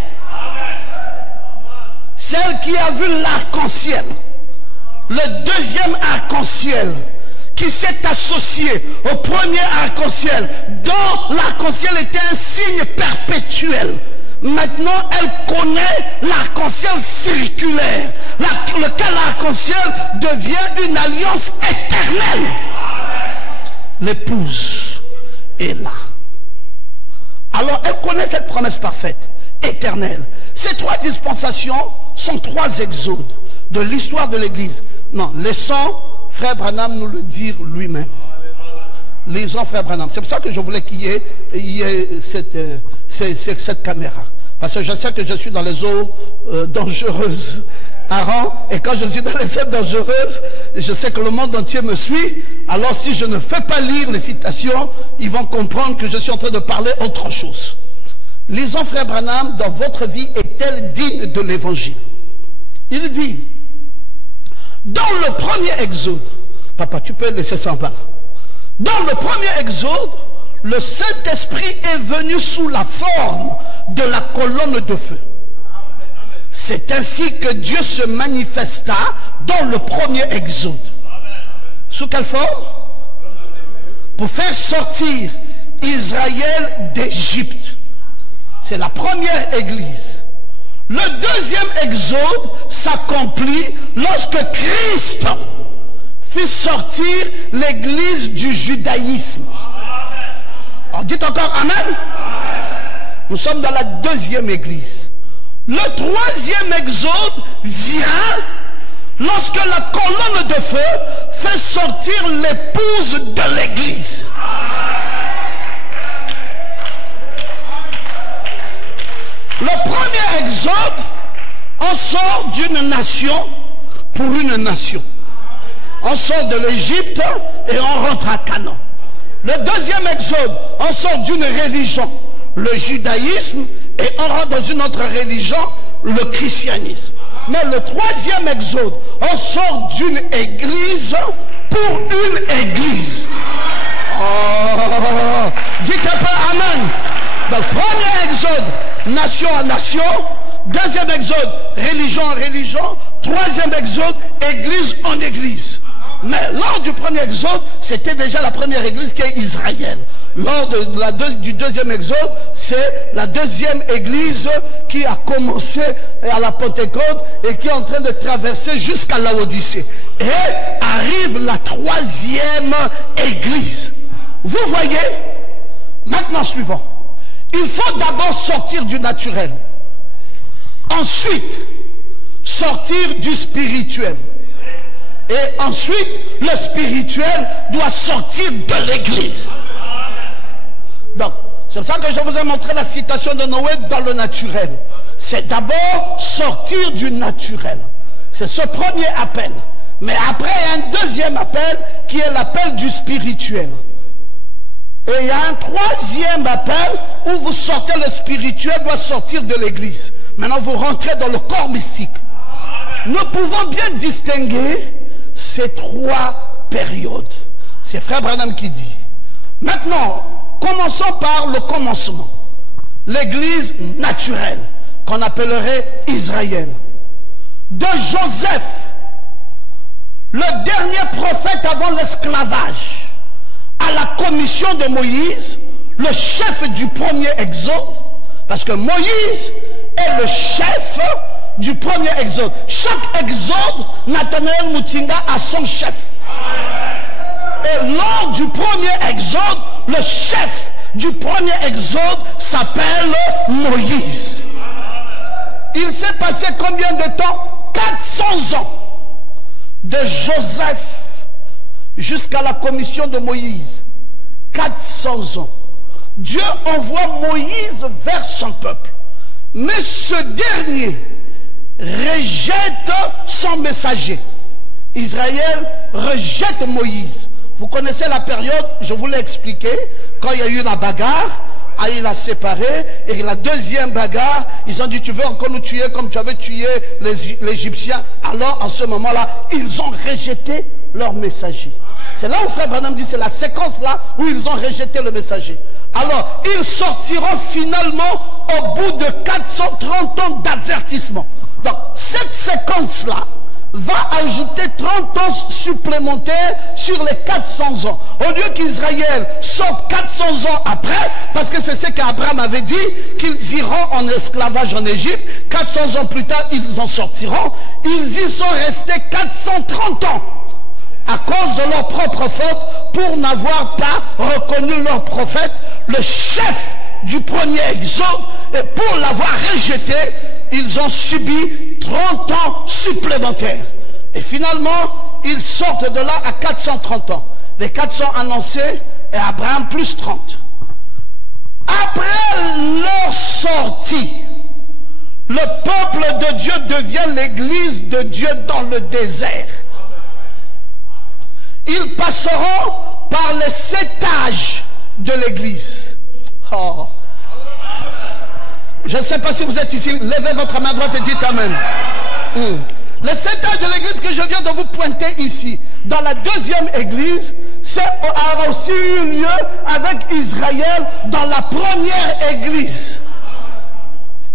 Celle qui a vu l'arc-en-ciel, le deuxième arc-en-ciel qui s'est associé au premier arc-en-ciel, dont l'arc-en-ciel était un signe perpétuel. Maintenant, elle connaît l'arc-en-ciel circulaire, lequel arc-en-ciel devient une alliance éternelle. L'épouse est là. Alors, elle connaît cette promesse parfaite, éternelle. Ces trois dispensations sont trois exodes de l'histoire de l'Église. Non, laissons Frère Branham nous le dire lui-même. Lisons Frère Branham. C'est pour ça que je voulais qu'il y ait cette caméra. Parce que je sais que je suis dans les eaux dangereuses. Aaron, et quand je suis dans les eaux dangereuses, je sais que le monde entier me suit. Alors si je ne fais pas lire les citations, ils vont comprendre que je suis en train de parler autre chose. Lisons Frère Branham, dans votre vie est-elle digne de l'évangile? Il dit, dans le premier exode, papa, tu peux laisser ça en bas. Dans le premier exode, le Saint-Esprit est venu sous la forme de la colonne de feu. C'est ainsi que Dieu se manifesta dans le premier exode. Sous quelle forme? Pour faire sortir Israël d'Égypte. C'est la première église. Le deuxième exode s'accomplit lorsque Christ fit sortir l'église du judaïsme. Alors dites encore Amen. Nous sommes dans la deuxième église. Le troisième exode vient lorsque la colonne de feu fait sortir l'épouse de l'église. Le premier exode, on sort d'une nation pour une nation. On sort de l'Égypte et on rentre à Canaan. Le deuxième exode, on sort d'une religion, le judaïsme, et on rentre dans une autre religion, le christianisme. Mais le troisième exode, on sort d'une église pour une église. Oh, dites un peu amen. Donc premier exode, nation à nation. Deuxième exode, religion en religion. Troisième exode, église en église. Mais lors du premier exode, c'était déjà la première église qui est Israël. Lors du deuxième exode, c'est la deuxième église qui a commencé à la Pentecôte et qui est en train de traverser jusqu'à l'Odyssée. Et arrive la troisième église. Vous voyez? Maintenant suivant. Il faut d'abord sortir du naturel. Ensuite, sortir du spirituel. Et ensuite, le spirituel doit sortir de l'église. Donc, c'est pour ça que je vous ai montré la citation de Noé dans le naturel. C'est d'abord sortir du naturel. C'est ce premier appel. Mais après, il y a un deuxième appel qui est l'appel du spirituel. Et il y a un troisième appel où vous sortez, le spirituel doit sortir de l'église. Maintenant, vous rentrez dans le corps mystique. Nous pouvons bien distinguer ces trois périodes. C'est Frère Branham qui dit. Maintenant, commençons par le commencement. L'église naturelle, qu'on appellerait Israël. De Joseph, le dernier prophète avant l'esclavage, à la commission de Moïse, le chef du premier exode, parce que Moïse est le chef du premier exode. Chaque exode, Nathanaël Mutinga a son chef. Et lors du premier exode, le chef du premier exode s'appelle Moïse. Il s'est passé combien de temps? 400 ans. De Joseph jusqu'à la commission de Moïse. 400 ans. Dieu envoie Moïse vers son peuple. Mais ce dernier rejette son messager. Israël rejette Moïse. Vous connaissez la période, je vous l'ai expliqué, quand il y a eu la bagarre, il a séparé, et la deuxième bagarre, ils ont dit, tu veux encore nous tuer comme tu avais tué les Égyptiens. Alors, en ce moment-là, ils ont rejeté leur messager. C'est là où Frère Branham dit, c'est la séquence là où ils ont rejeté le messager. Alors, ils sortiront finalement au bout de 430 ans d'avertissement. Donc, cette séquence-là va ajouter 30 ans supplémentaires sur les 400 ans. Au lieu qu'Israël sorte 400 ans après, parce que c'est ce qu'Abraham avait dit, qu'ils iront en esclavage en Égypte, 400 ans plus tard, ils en sortiront. Ils y sont restés 430 ans à cause de leur propre faute, pour n'avoir pas reconnu leur prophète, le chef du premier exode, et pour l'avoir rejeté, ils ont subi 30 ans supplémentaires. Et finalement, ils sortent de là à 430 ans. Les 400 annoncés et Abraham plus 30. Après leur sortie, le peuple de Dieu devient l'église de Dieu dans le désert. Ils passeront par les 7 âges de l'église. Oh. Je ne sais pas si vous êtes ici. Levez votre main droite et dites Amen. Les 7 âges de l'église que je viens de vous pointer ici, dans la deuxième église, ça a aussi eu lieu avec Israël dans la première église.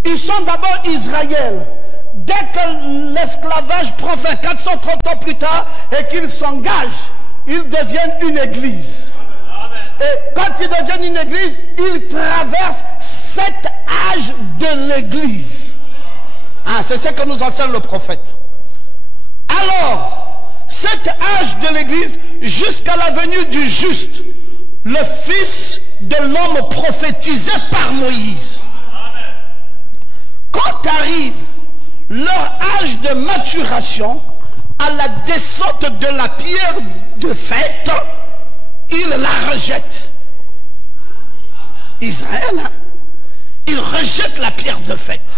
Ils sont d'abord Israël. Dès que l'esclavage prend fin, 430 ans plus tard, et qu'ils s'engagent, ils deviennent une église. Et quand ils deviennent une église, ils traversent 7 âges de l'église. C'est ce que nous enseigne le prophète. Alors, 7 âges de l'église jusqu'à la venue du juste, le fils de l'homme prophétisé par Moïse. Quand arrive leur âge de maturation, la descente de la pierre de fête, il la rejette. Israël, hein? Il rejette la pierre de fête.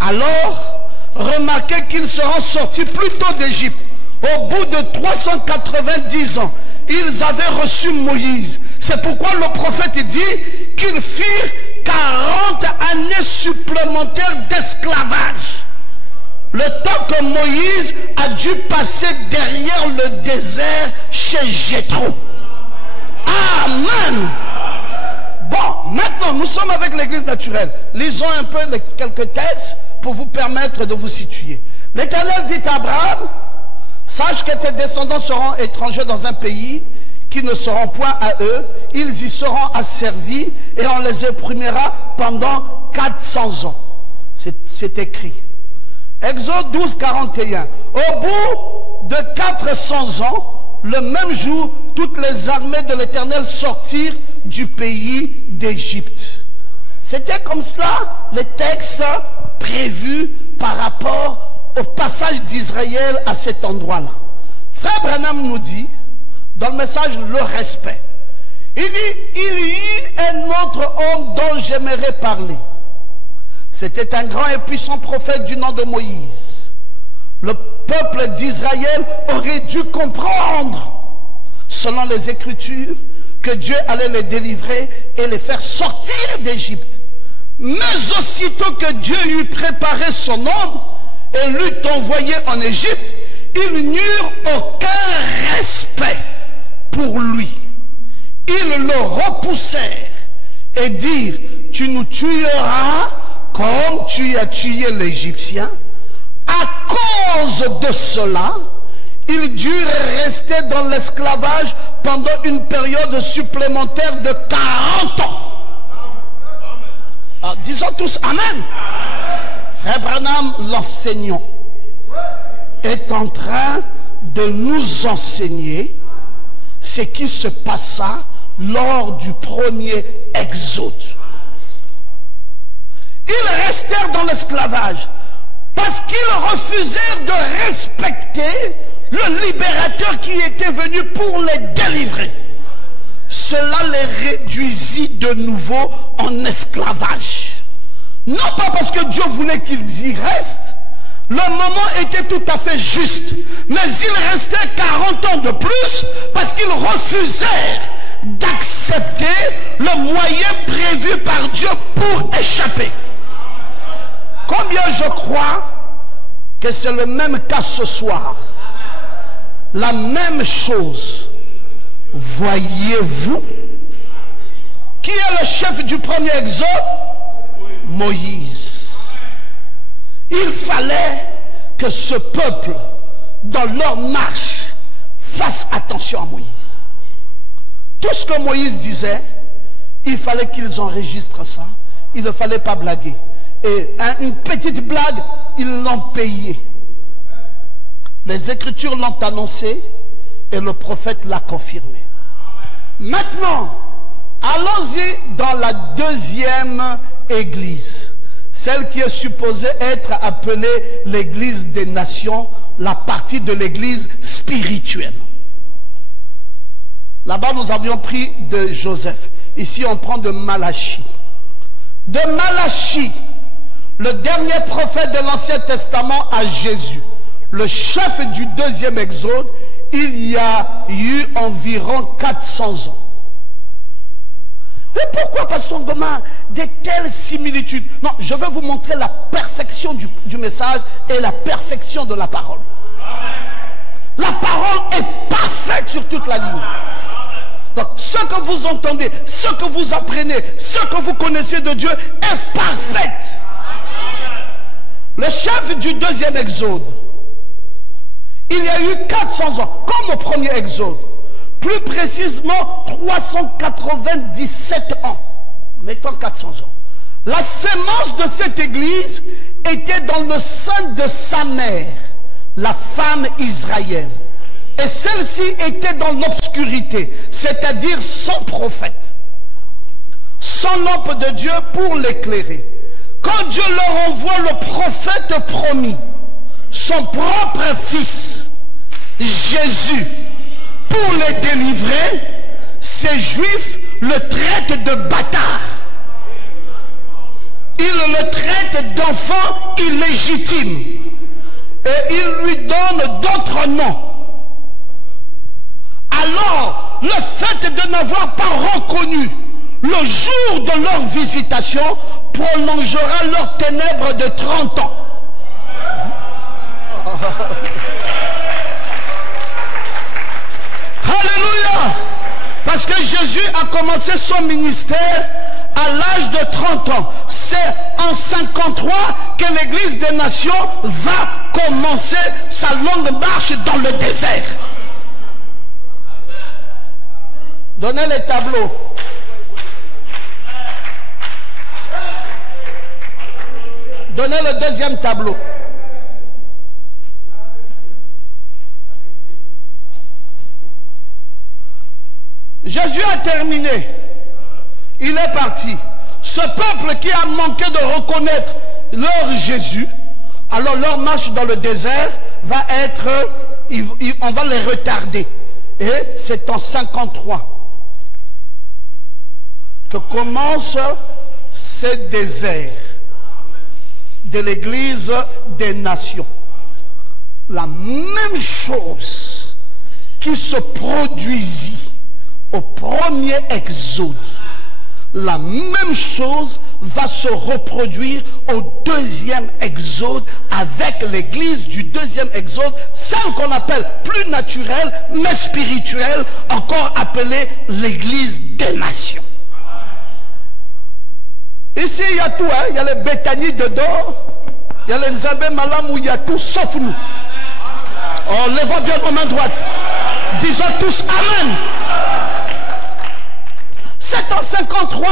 Alors, remarquez qu'ils seront sortis plus tôt d'Égypte. Au bout de 390 ans, ils avaient reçu Moïse. C'est pourquoi le prophète dit qu'ils firent 40 années supplémentaires d'esclavage. Le temps que Moïse a dû passer derrière le désert chez Jéthro. Amen. Bon, maintenant, nous sommes avec l'église naturelle. Lisons un peu quelques textes pour vous permettre de vous situer. L'Éternel dit à Abraham, sache que tes descendants seront étrangers dans un pays qui ne seront point à eux. Ils y seront asservis et on les opprimera pendant 400 ans. C'est écrit. Exode 12, 41. Au bout de 400 ans, le même jour, toutes les armées de l'Éternel sortirent du pays d'Égypte. C'était comme cela les textes prévus par rapport au passage d'Israël à cet endroit-là. Frère Branham nous dit, dans le message, le respect. Il dit, il y eut un autre homme dont j'aimerais parler. C'était un grand et puissant prophète du nom de Moïse. Le peuple d'Israël aurait dû comprendre, selon les Écritures, que Dieu allait les délivrer et les faire sortir d'Égypte. Mais aussitôt que Dieu eut préparé son homme et l'eut envoyé en Égypte, ils n'eurent aucun respect pour lui. Ils le repoussèrent et dirent, tu nous tueras comme tu as tué l'Égyptien. À cause de cela, ils durent rester dans l'esclavage pendant une période supplémentaire de 40 ans. Alors, disons tous Amen. Frère Branham, l'enseignant, est en train de nous enseigner ce qui se passa lors du premier exode. Ils restèrent dans l'esclavage parce qu'ils refusèrent de respecter le libérateur qui était venu pour les délivrer. Cela les réduisit de nouveau en esclavage. Non pas parce que Dieu voulait qu'ils y restent. Le moment était tout à fait juste. Mais ils restaient 40 ans de plus parce qu'ils refusèrent d'accepter le moyen prévu par Dieu pour échapper. Combien je crois que c'est le même cas ce soir. La même chose. Voyez-vous qui est le chef du premier exode? Moïse. Il fallait que ce peuple, dans leur marche, fasse attention à Moïse. Tout ce que Moïse disait, il fallait qu'ils enregistrent ça. Il ne fallait pas blaguer. Et une petite blague, ils l'ont payé. Les Écritures l'ont annoncé et le prophète l'a confirmé. Maintenant, allons-y dans la deuxième église. Celle qui est supposée être appelée l'église des nations, la partie de l'église spirituelle. Là-bas, nous avions pris de Joseph. Ici, on prend de Malachie. De Malachie, le dernier prophète de l'Ancien Testament à Jésus, le chef du deuxième exode, il y a eu environ 400 ans. Mais pourquoi, Pasteur Goma, de telles similitudes? Non, je vais vous montrer la perfection du message et la perfection de la parole. La parole est parfaite sur toute la ligne. Donc, ce que vous entendez, ce que vous apprenez, ce que vous connaissez de Dieu est parfaite. Le chef du deuxième exode, il y a eu 400 ans, comme au premier exode. Plus précisément, 397 ans. Mettons 400 ans. La sémence de cette église était dans le sein de sa mère, la femme Israël. Et celle-ci était dans l'obscurité, c'est-à-dire sans prophète, sans lampe de Dieu pour l'éclairer. Quand Dieu leur envoie le prophète promis, ce son propre fils, Jésus, pour les délivrer, ces Juifs le traitent de bâtard. Ils le traitent d'enfant illégitime. Et ils lui donnent d'autres noms. Alors, le fait de n'avoir pas reconnu le jour de leur visitation prolongera leurs ténèbres de 30 ans. Alléluia! Parce que Jésus a commencé son ministère à l'âge de 30 ans. C'est en 53 que l'Église des Nations va commencer sa longue marche dans le désert. Donnez les tableaux. Donnez le deuxième tableau. Jésus a terminé. Il est parti. Ce peuple qui a manqué de reconnaître leur Jésus, alors leur marche dans le désert va être, on va les retarder. Et c'est en 53 que commence ce désert de l'Église des Nations. La même chose qui se produisit au premier exode, la même chose va se reproduire au deuxième exode avec l'église du deuxième exode, celle qu'on appelle plus naturelle mais spirituelle, encore appelée l'église des nations. Ici il y a tout, hein? Il y a les Béthanie dedans, il y a les Nzambé Malam où il y a tout sauf nous. Oh, levons bien nos mains droites. Disons tous Amen. C'est en 53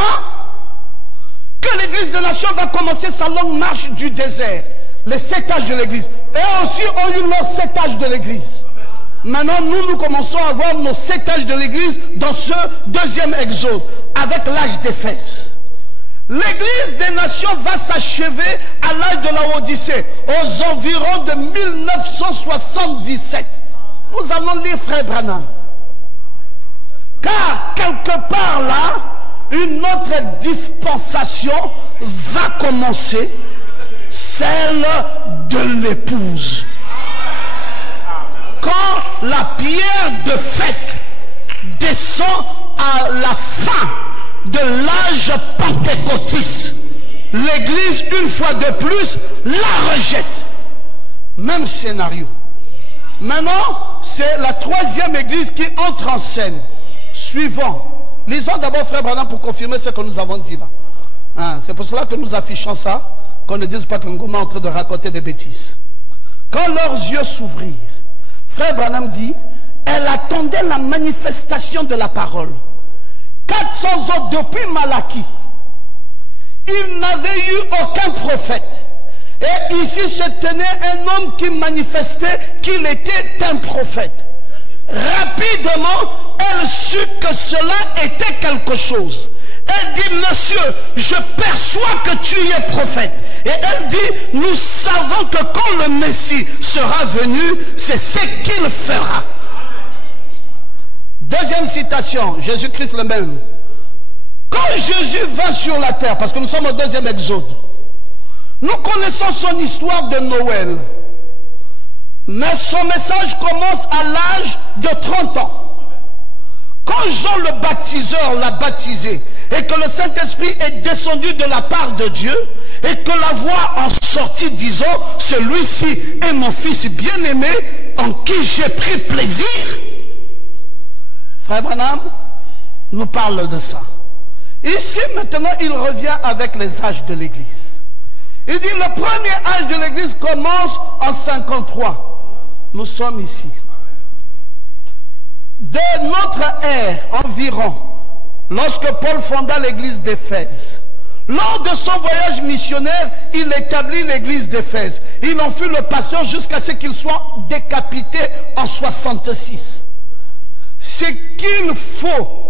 que l'église des nations va commencer sa longue marche du désert. Les 7 âges de l'église. Et aussi ont eu leurs 7 âges de l'église. Maintenant, nous commençons à avoir nos 7 âges de l'église dans ce deuxième exode, avec l'âge d'Éphèse. L'église des nations va s'achever à l'âge de la Odyssée, aux environs de 1977. Nous allons lire Frère Branham. Car quelque part là, une autre dispensation va commencer, celle de l'épouse. Quand la pierre de fête descend à la fin de l'âge pentecôtiste, l'église une fois de plus la rejette. Même scénario. Maintenant, c'est la troisième église qui entre en scène. Suivant. Lisons d'abord Frère Branham pour confirmer ce que nous avons dit là. Hein, c'est pour cela que nous affichons ça, qu'on ne dise pas que Ngoma est en train de raconter des bêtises. Quand leurs yeux s'ouvrirent, Frère Branham dit, elle attendait la manifestation de la parole. 400 ans depuis Malachie, il n'avait eu aucun prophète. Et ici se tenait un homme qui manifestait qu'il était un prophète. Rapidement, elle sut que cela était quelque chose. Elle dit, monsieur, je perçois que tu es prophète. Et elle dit, nous savons que quand le Messie sera venu, c'est ce qu'il fera. Deuxième citation, Jésus-Christ le même. Quand Jésus va sur la terre, parce que nous sommes au deuxième exode, nous connaissons son histoire de Noël. Mais son message commence à l'âge de 30 ans. Quand Jean le baptiseur l'a baptisé et que le Saint-Esprit est descendu de la part de Dieu et que la voix en sortit disant, celui-ci est mon fils bien-aimé en qui j'ai pris plaisir. Frère Branham nous parle de ça. Ici maintenant il revient avec les âges de l'église. Il dit le premier âge de l'église commence en 53. Nous sommes ici. De notre ère environ, lorsque Paul fonda l'église d'Éphèse, lors de son voyage missionnaire, il établit l'église d'Éphèse. Il en fut le pasteur jusqu'à ce qu'il soit décapité en 66. Ce qu'il faut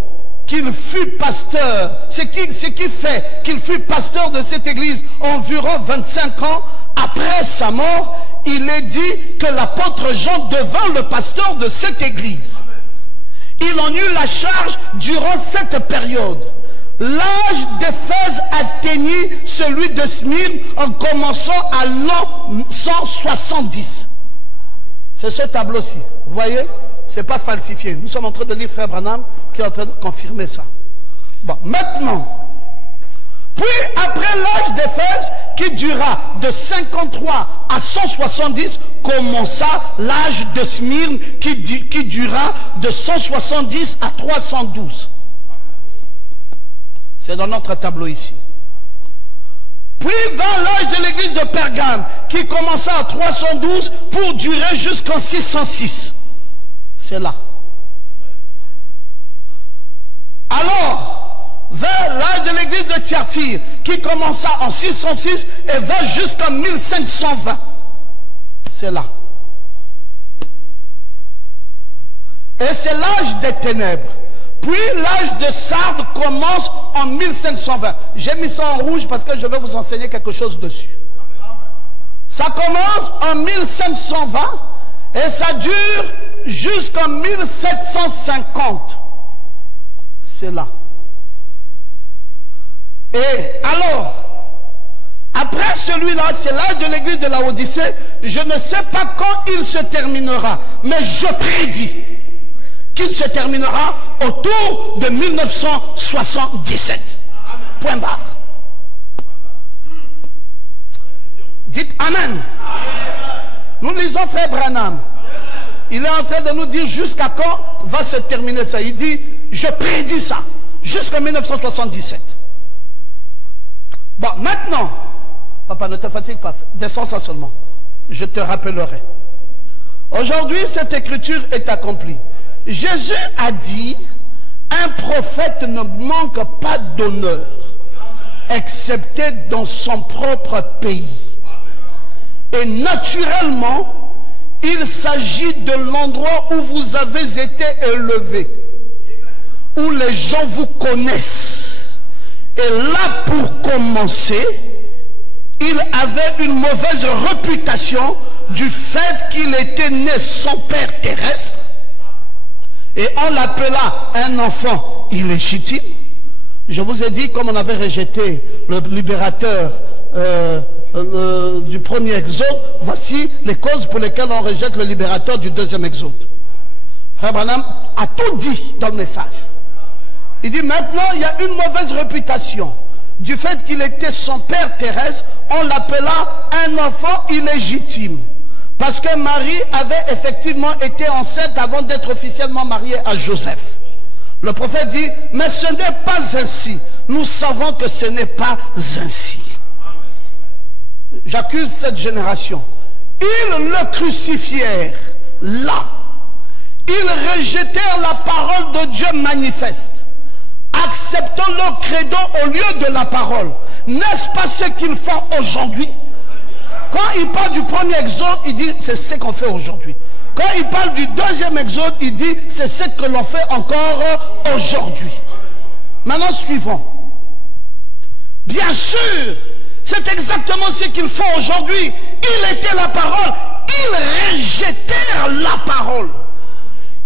qu'il fût pasteur, ce qui fait qu'il fut pasteur de cette église environ 25 ans après sa mort, il est dit que l'apôtre Jean devint le pasteur de cette église. Il en eut la charge durant cette période. L'âge d'Éphèse atteignit celui de Smyrne en commençant à l'an 170. C'est ce tableau-ci. Vous voyez? Ce n'est pas falsifié. Nous sommes en train de lire Frère Branham qui est en train de confirmer ça. Bon, maintenant, puis après l'âge d'Éphèse qui dura de 53 à 170, commença l'âge de Smyrne qui dura de 170 à 312. C'est dans notre tableau ici. Puis vint l'âge de l'église de Pergame qui commença à 312 pour durer jusqu'en 606. C'est là. Alors, vers l'âge de l'église de Thyatire qui commença en 606 et va jusqu'en 1520. C'est là. Et c'est l'âge des ténèbres. Puis l'âge de Sardes commence en 1520. J'ai mis ça en rouge parce que je vais vous enseigner quelque chose dessus. Ça commence en 1520 et ça dure jusqu'en 1750. C'est là. Et alors, après celui-là, c'est l'âge de l'église de la Odyssée. Je ne sais pas quand il se terminera, mais je prédis qu'il se terminera autour de 1977. Point barre. Dites Amen. Nous lisons Frère Branham. Il est en train de nous dire jusqu'à quand va se terminer ça. Il dit, je prédis ça, jusqu'en 1977. Bon, maintenant, papa, ne te fatigue pas, descends ça seulement. Je te rappellerai. Aujourd'hui, cette écriture est accomplie. Jésus a dit, un prophète ne manque pas d'honneur, excepté dans son propre pays. Et naturellement, il s'agit de l'endroit où vous avez été élevé, où les gens vous connaissent. Et là, pour commencer, il avait une mauvaise réputation du fait qu'il était né sans père terrestre. Et on l'appela un enfant illégitime. Je vous ai dit, comme on avait rejeté le libérateur du premier exode, voici les causes pour lesquelles on rejette le libérateur du deuxième exode. Frère Branham a tout dit dans le message. Il dit maintenant, il y a une mauvaise réputation. Du fait qu'il était son père terrestre, on l'appela un enfant illégitime. Parce que Marie avait effectivement été enceinte avant d'être officiellement mariée à Joseph. Le prophète dit, mais ce n'est pas ainsi. Nous savons que ce n'est pas ainsi. J'accuse cette génération. Ils le crucifièrent là. Ils rejetèrent la parole de Dieu manifeste, acceptant leur credo au lieu de la parole. N'est-ce pas ce qu'ils font aujourd'hui? Quand il parle du premier exode, il dit c'est ce qu'on fait aujourd'hui. Quand il parle du deuxième exode, il dit c'est ce que l'on fait encore aujourd'hui. Maintenant, suivons. Bien sûr, c'est exactement ce qu'ils font aujourd'hui. Il était la parole, ils rejetèrent la parole.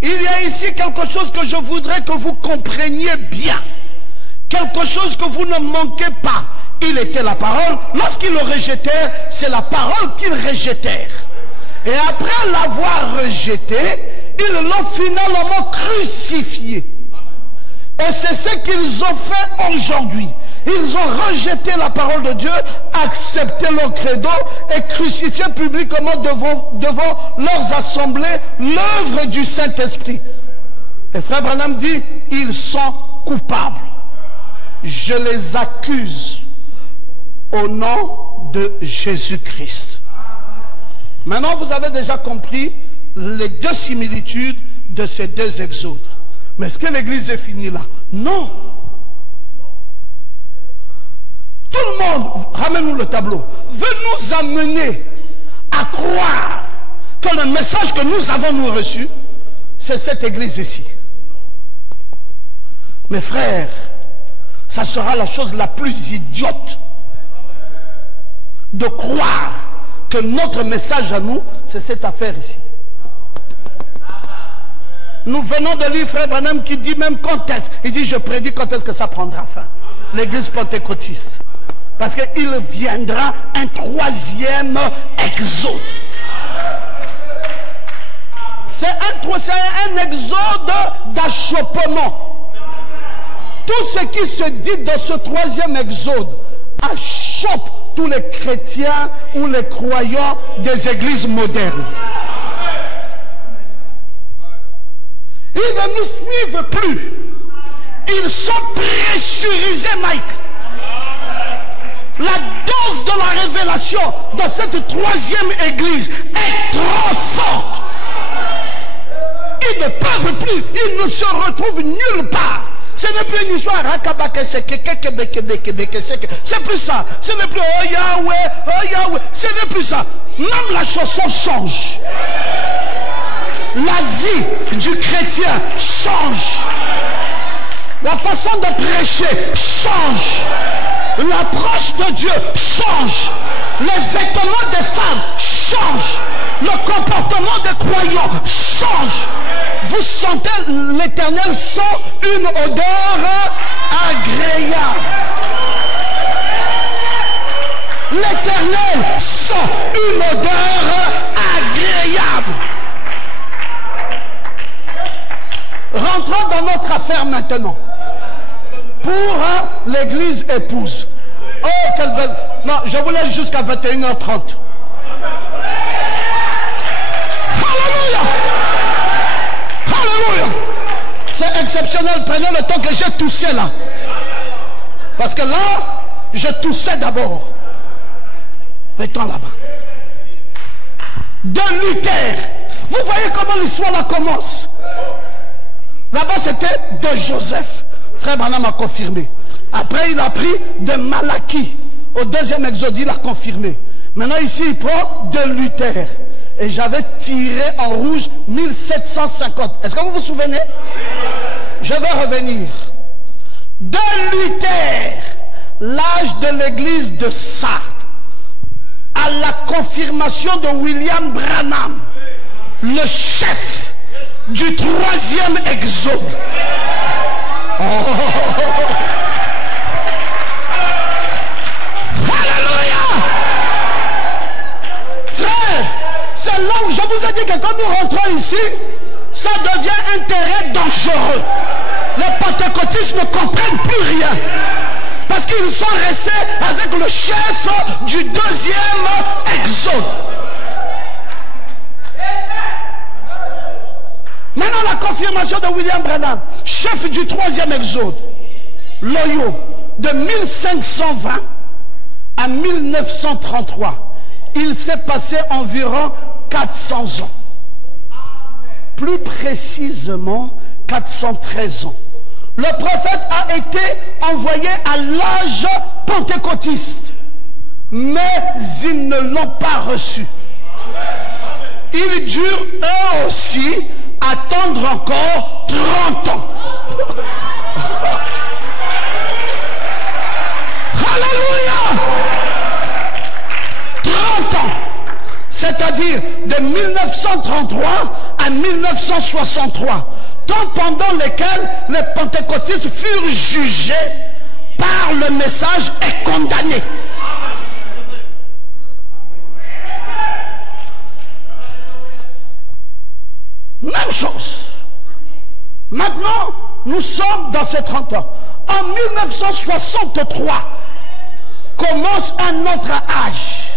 Il y a ici quelque chose que je voudrais que vous compreniez bien. Quelque chose que vous ne manquez pas. Il était la parole. Lorsqu'ils le rejetèrent, c'est la parole qu'ils rejetèrent. Et après l'avoir rejeté, ils l'ont finalement crucifié. Et c'est ce qu'ils ont fait aujourd'hui. Ils ont rejeté la parole de Dieu, accepté leur credo et crucifié publiquement devant leurs assemblées l'œuvre du Saint-Esprit. Et Frère Branham dit, ils sont coupables. Je les accuse au nom de Jésus-Christ. Maintenant, vous avez déjà compris les deux similitudes de ces deux exodes. Mais est-ce que l'église est finie là? Non. Tout le monde, ramène-nous le tableau, veut nous amener à croire que le message que nous avons nous reçu, c'est cette église ici. Mes frères, ça sera la chose la plus idiote de croire que notre message à nous, c'est cette affaire ici. Nous venons de lire Frère Branham qui dit même quand est-ce. Il dit je prédis quand est-ce que ça prendra fin. L'église pentecôtiste. Parce qu'il viendra un troisième exode. C'est un exode d'achoppement. Tout ce qui se dit dans ce troisième exode achoppe tous les chrétiens ou les croyants des églises modernes. Ils ne nous suivent plus. Ils sont pressurisés, Mike. La dose de la révélation dans cette troisième église est trop forte. Ils ne peuvent plus. Ils ne se retrouvent nulle part. Ce n'est plus une histoire. C'est plus ça. Ce n'est plus oh Yahweh, oh Yahweh. Ce n'est plus ça. Même la chanson change. La vie du chrétien change. La façon de prêcher change. L'approche de Dieu change. Les vêtements des femmes changent. Le comportement des croyants change. Vous sentez l'Éternel sent une odeur agréable. L'Éternel sent une odeur agréable. Rentrons dans notre affaire maintenant. Pour l'église épouse. Oh, quelle belle... Non, je vous laisse jusqu'à 21h30. Alléluia! Alléluia! C'est exceptionnel. Prenez le temps que j'ai toussé là. Parce que là, je toussais d'abord. Mettons là-bas. De Luther. Vous voyez comment l'histoire là commence. Là-bas, c'était de Joseph. Frère Branham a confirmé. Après, il a pris de Malachie. Au deuxième exode, il a confirmé. Maintenant, ici, il prend de Luther. Et j'avais tiré en rouge 1750. Est-ce que vous vous souvenez? Je vais revenir. De Luther, l'âge de l'église de Sardes, à la confirmation de William Branham, le chef du troisième exode. Oh. Alléluia! Frère, c'est là où je vous ai dit que quand nous rentrons ici, ça devient un terrain dangereux. Les pentecôtistes ne comprennent plus rien. Parce qu'ils sont restés avec le chef du deuxième exode. Maintenant, la confirmation de William Branham, chef du troisième exode, loyaux, de 1520 à 1933. Il s'est passé environ 400 ans. Plus précisément, 413 ans. Le prophète a été envoyé à l'âge pentecôtiste, mais ils ne l'ont pas reçu. Ils durent eux aussi attendre encore 30 ans. Alléluia! 30 ans. C'est-à-dire de 1933 à 1963. Temps pendant lesquels les pentecôtistes furent jugés par le message et condamnés. Même chose. Maintenant, nous sommes dans ces 30 ans. En 1963, commence un autre âge.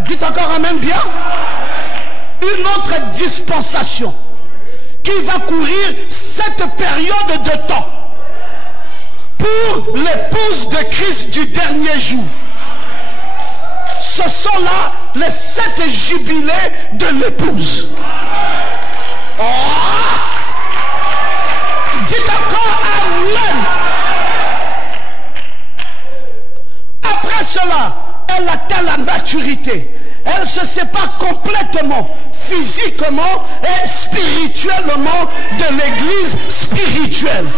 Dites encore amen bien. Une autre dispensation qui va courir cette période de temps pour l'épouse de Christ du dernier jour. Ce sont là les 7 jubilés de l'épouse. Oh! Dites encore amen. Après cela, elle atteint la maturité. Elle se sépare complètement, physiquement et spirituellement de l'église spirituelle.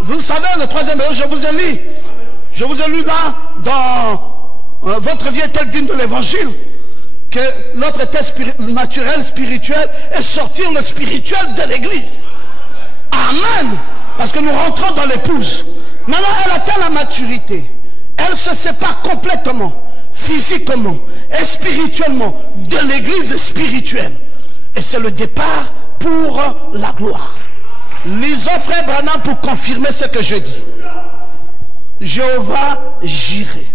Vous savez, le troisième, je vous ai lu. Je vous ai lu là, dans votre vie est-elle digne de l'évangile, que l'autre test naturel, spirituel, est sortir le spirituel de l'église. Amen. Parce que nous rentrons dans l'épouse. Maintenant, elle atteint la maturité. Elle se sépare complètement, physiquement et spirituellement, de l'église spirituelle. Et c'est le départ pour la gloire. Lisons frère Branham pour confirmer ce que je dis. Jéhovah Jireh.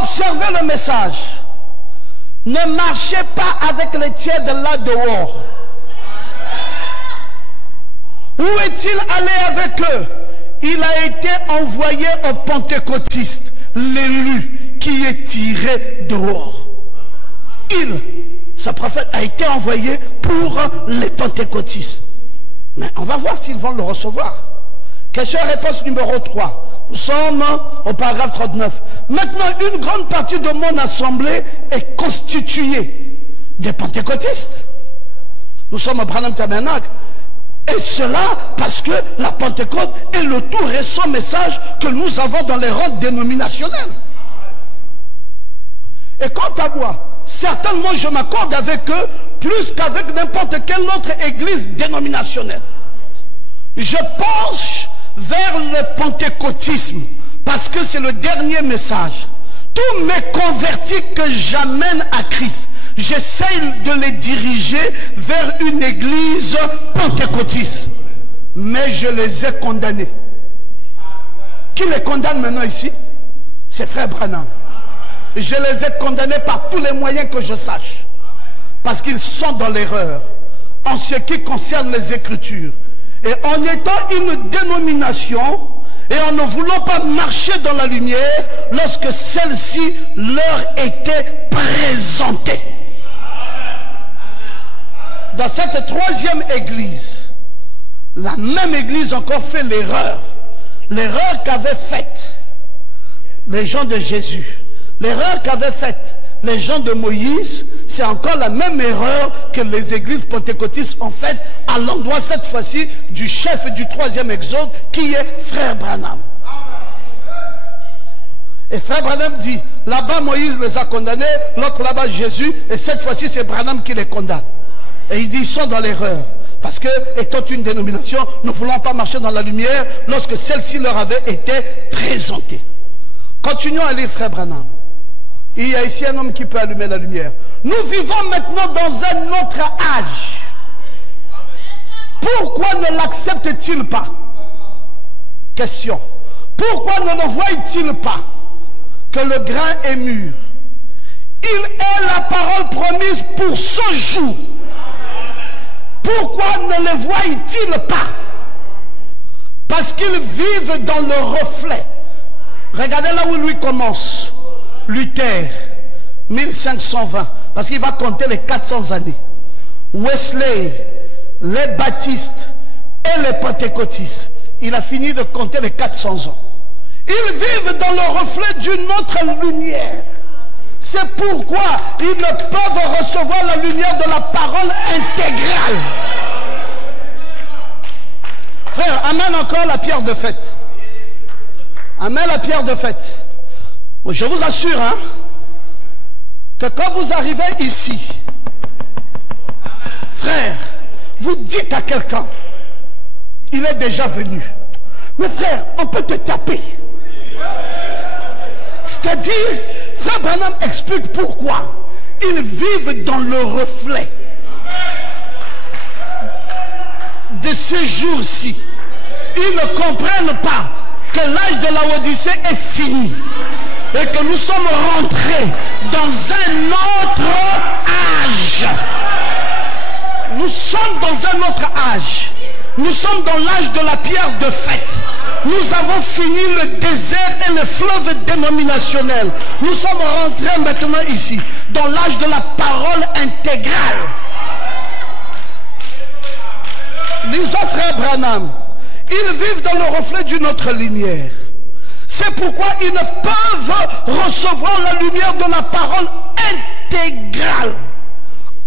Observez le message. Ne marchez pas avec les tiers de là dehors. Où est-il allé avec eux? Il a été envoyé aux pentecôtistes, l'élu qui est tiré dehors. Ce prophète a été envoyé pour les pentecôtistes. Mais on va voir s'ils vont le recevoir. Question-réponse numéro 3. Nous sommes au paragraphe 39. Maintenant, une grande partie de mon assemblée est constituée des pentecôtistes. Nous sommes au Branham Tabernacle. Et cela parce que la Pentecôte est le tout récent message que nous avons dans les rangs dénominationnels. Et quant à moi, certainement je m'accorde avec eux plus qu'avec n'importe quelle autre église dénominationnelle. Je penche vers le pentecôtisme parce que c'est le dernier message. Tous mes convertis que j'amène à Christ, j'essaye de les diriger vers une église pentecôtiste. Mais je les ai condamnés. Qui les condamne maintenant ici? C'est frère Branham. Je les ai condamnés par tous les moyens que je sache. Parce qu'ils sont dans l'erreur en ce qui concerne les Écritures. Et en étant une dénomination et en ne voulant pas marcher dans la lumière lorsque celle-ci leur était présentée. Dans cette troisième église, la même église encore fait l'erreur. L'erreur qu'avaient faite les gens de Jésus. L'erreur qu'avaient faite les gens de Moïse, c'est encore la même erreur que les églises pentecôtistes ont faite à l'endroit cette fois-ci du chef du troisième exode qui est frère Branham. Et frère Branham dit, là-bas Moïse les a condamnés, l'autre là-bas Jésus, et cette fois-ci c'est Branham qui les condamne. Et il dit, ils sont dans l'erreur. Parce que, étant une dénomination, ne voulant pas marcher dans la lumière lorsque celle-ci leur avait été présentée. Continuons à lire frère Branham. Il y a ici un homme qui peut allumer la lumière. Nous vivons maintenant dans un autre âge. Pourquoi ne l'accepte-t-il pas? Question. Pourquoi ne le voit-il pas que le grain est mûr? Il est la parole promise pour ce jour. Pourquoi ne le voit-il pas? Parce qu'ils vivent dans le reflet. Regardez là où lui commence. Luther, 1520, parce qu'il va compter les 400 années. Wesley, les baptistes et les pentecôtistes. Il a fini de compter les 400 ans. Ils vivent dans le reflet d'une autre lumière. C'est pourquoi ils ne peuvent recevoir la lumière de la parole intégrale. Frère, amène encore la pierre de fête. Amène la pierre de fête. Je vous assure, hein, que quand vous arrivez ici, frère, vous dites à quelqu'un, il est déjà venu. Mais frère, on peut te taper. C'est-à-dire, frère Branham explique pourquoi ils vivent dans le reflet de ces jours-ci. Ils ne comprennent pas que l'âge de la Odyssée est fini et que nous sommes rentrés dans un autre âge. Nous sommes dans un autre âge. Nous sommes dans l'âge de la pierre de fête. Nous avons fini le désert et le fleuve dénominationnel. Nous sommes rentrés maintenant ici, dans l'âge de la parole intégrale. Lisons frère Branham. Ils vivent dans le reflet d'une autre lumière. C'est pourquoi ils ne peuvent recevoir la lumière de la parole intégrale,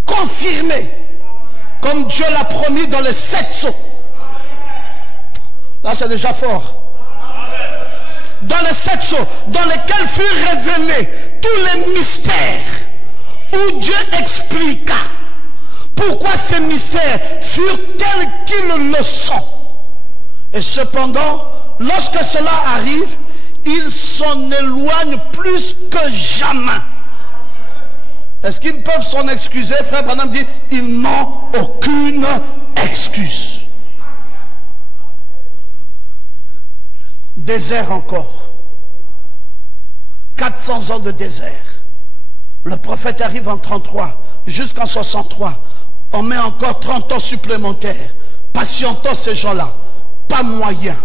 confirmée, comme Dieu l'a promis dans les 7 sceaux. Là, c'est déjà fort. dans les 7 sceaux, dans lesquels furent révélés tous les mystères, où Dieu expliqua pourquoi ces mystères furent tels qu'ils le sont. Et cependant, lorsque cela arrive, ils s'en éloignent plus que jamais. Est-ce qu'ils peuvent s'en excuser? Frère Branham dit, ils n'ont aucune excuse. Désert encore. 400 ans de désert. Le prophète arrive en 33 jusqu'en 63. On met encore 30 ans supplémentaires. Patientons ces gens-là. Pas moyen.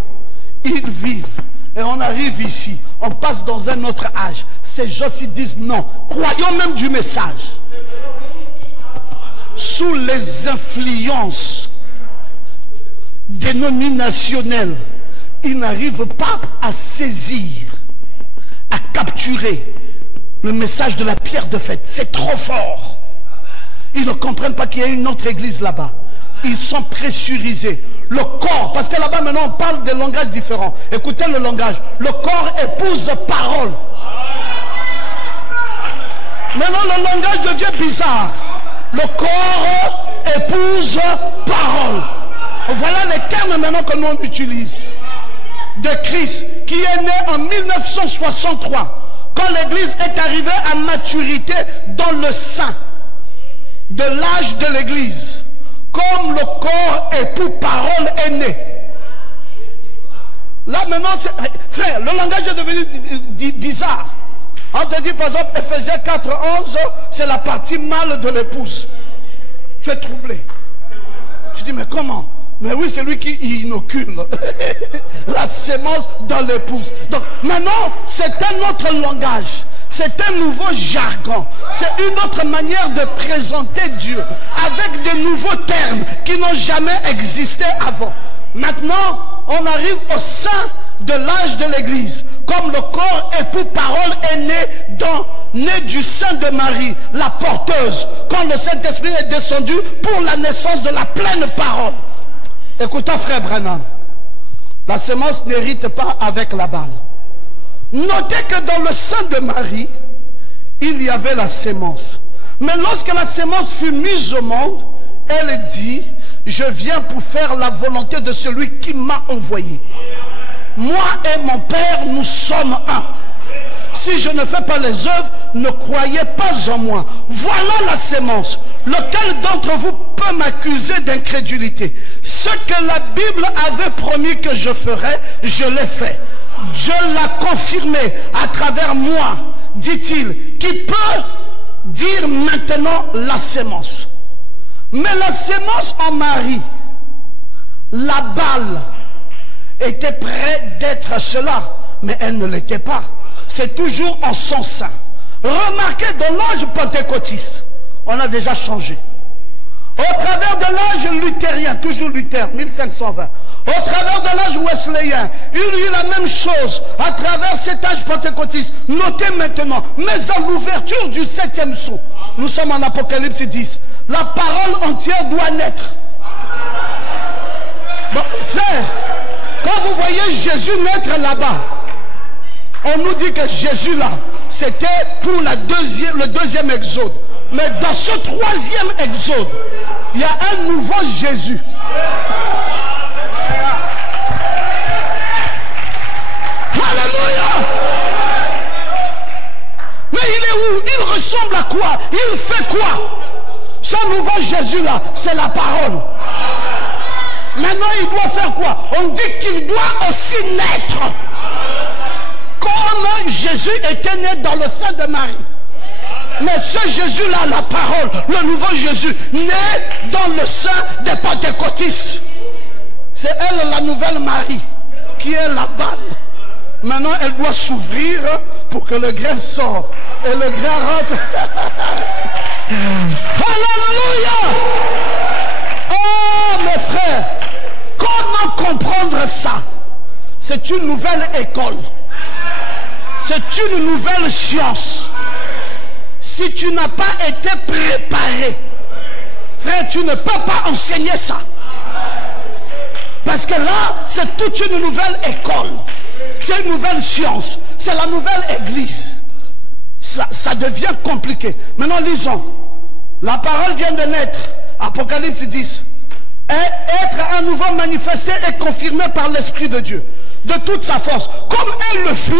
Ils vivent. Et on arrive ici. On passe dans un autre âge. Ces gens-ci disent non. Croyons même du message. Sous les influences dénominationnelles, ils n'arrivent pas à saisir, à capturer le message de la pierre de fête. C'est trop fort. Ils ne comprennent pas qu'il y a une autre église là-bas. Ils sont pressurisés. Le corps, parce que là-bas maintenant on parle des langages différents. Écoutez le langage. Le corps épouse parole. Maintenant le langage devient bizarre. Le corps épouse parole. Voilà les termes maintenant que nous on utilise. De Christ qui est né en 1963, quand l'église est arrivée à maturité dans le sein de l'âge de l'église, comme le corps époux parole est né. Là maintenant, frère, le langage est devenu bizarre. On te dit par exemple Ephésiens 4:11, c'est la partie mâle de l'épouse. Tu es troublé. Tu dis mais comment? Mais oui, c'est lui qui inocule la sémence dans l'épouse. Donc maintenant, c'est un autre langage. C'est un nouveau jargon. C'est une autre manière de présenter Dieu. Avec des nouveaux termes qui n'ont jamais existé avant. Maintenant, on arrive au sein de l'âge de l'église. Comme le corps époux parole est né du sein de Marie, la porteuse. Quand le Saint-Esprit est descendu pour la naissance de la pleine parole. Écoutez frère Branham, la semence n'hérite pas avec la balle. Notez que dans le sein de Marie, il y avait la sémence. Mais lorsque la sémence fut mise au monde, elle dit, je viens pour faire la volonté de celui qui m'a envoyé. Moi et mon Père, nous sommes un. Si je ne fais pas les œuvres, ne croyez pas en moi. Voilà la sémence. Lequel d'entre vous peut m'accuser d'incrédulité? Ce que la Bible avait promis que je ferais, je l'ai fait. Dieu l'a confirmé à travers moi, dit-il. Qui peut dire maintenant la sémence? Mais la sémence en Marie, la balle, était prête d'être cela, mais elle ne l'était pas. C'est toujours en son sein. Remarquez, dans l'âge pentecôtiste, on a déjà changé. Au travers de l'âge luthérien, toujours Luther, 1520. Au travers de l'âge wesleyen, il y a eu la même chose à travers cet âge pentecôtiste. Notez maintenant, mais à l'ouverture du 7e sceau, nous sommes en Apocalypse 10, la parole entière doit naître. Bon, frère, quand vous voyez Jésus naître là-bas, on nous dit que Jésus là, c'était pour le deuxième exode. Mais dans ce 3e exode, il y a un nouveau Jésus. Alléluia! Mais il est où? Il ressemble à quoi? Il fait quoi? Ce nouveau Jésus là, c'est la parole. Maintenant, il doit faire quoi? On dit qu'il doit aussi naître. Comme Jésus était né dans le sein de Marie. Mais ce Jésus-là, la parole, le nouveau Jésus, né dans le sein des pentecôtistes. C'est elle, la nouvelle Marie, qui est la balle. Maintenant, elle doit s'ouvrir pour que le grain sorte. Et le grain rentre. Alléluia! Oh, mes frères, comment comprendre ça? C'est une nouvelle école. C'est une nouvelle science. Si tu n'as pas été préparé, frère, tu ne peux pas enseigner ça. Parce que là, c'est toute une nouvelle école. c'est une nouvelle science. C'est la nouvelle église. Ça devient compliqué. Maintenant, lisons. La parole vient de naître. Apocalypse 10. Et être à nouveau manifesté et confirmé par l'Esprit de Dieu. De toute sa force. Comme elle le fut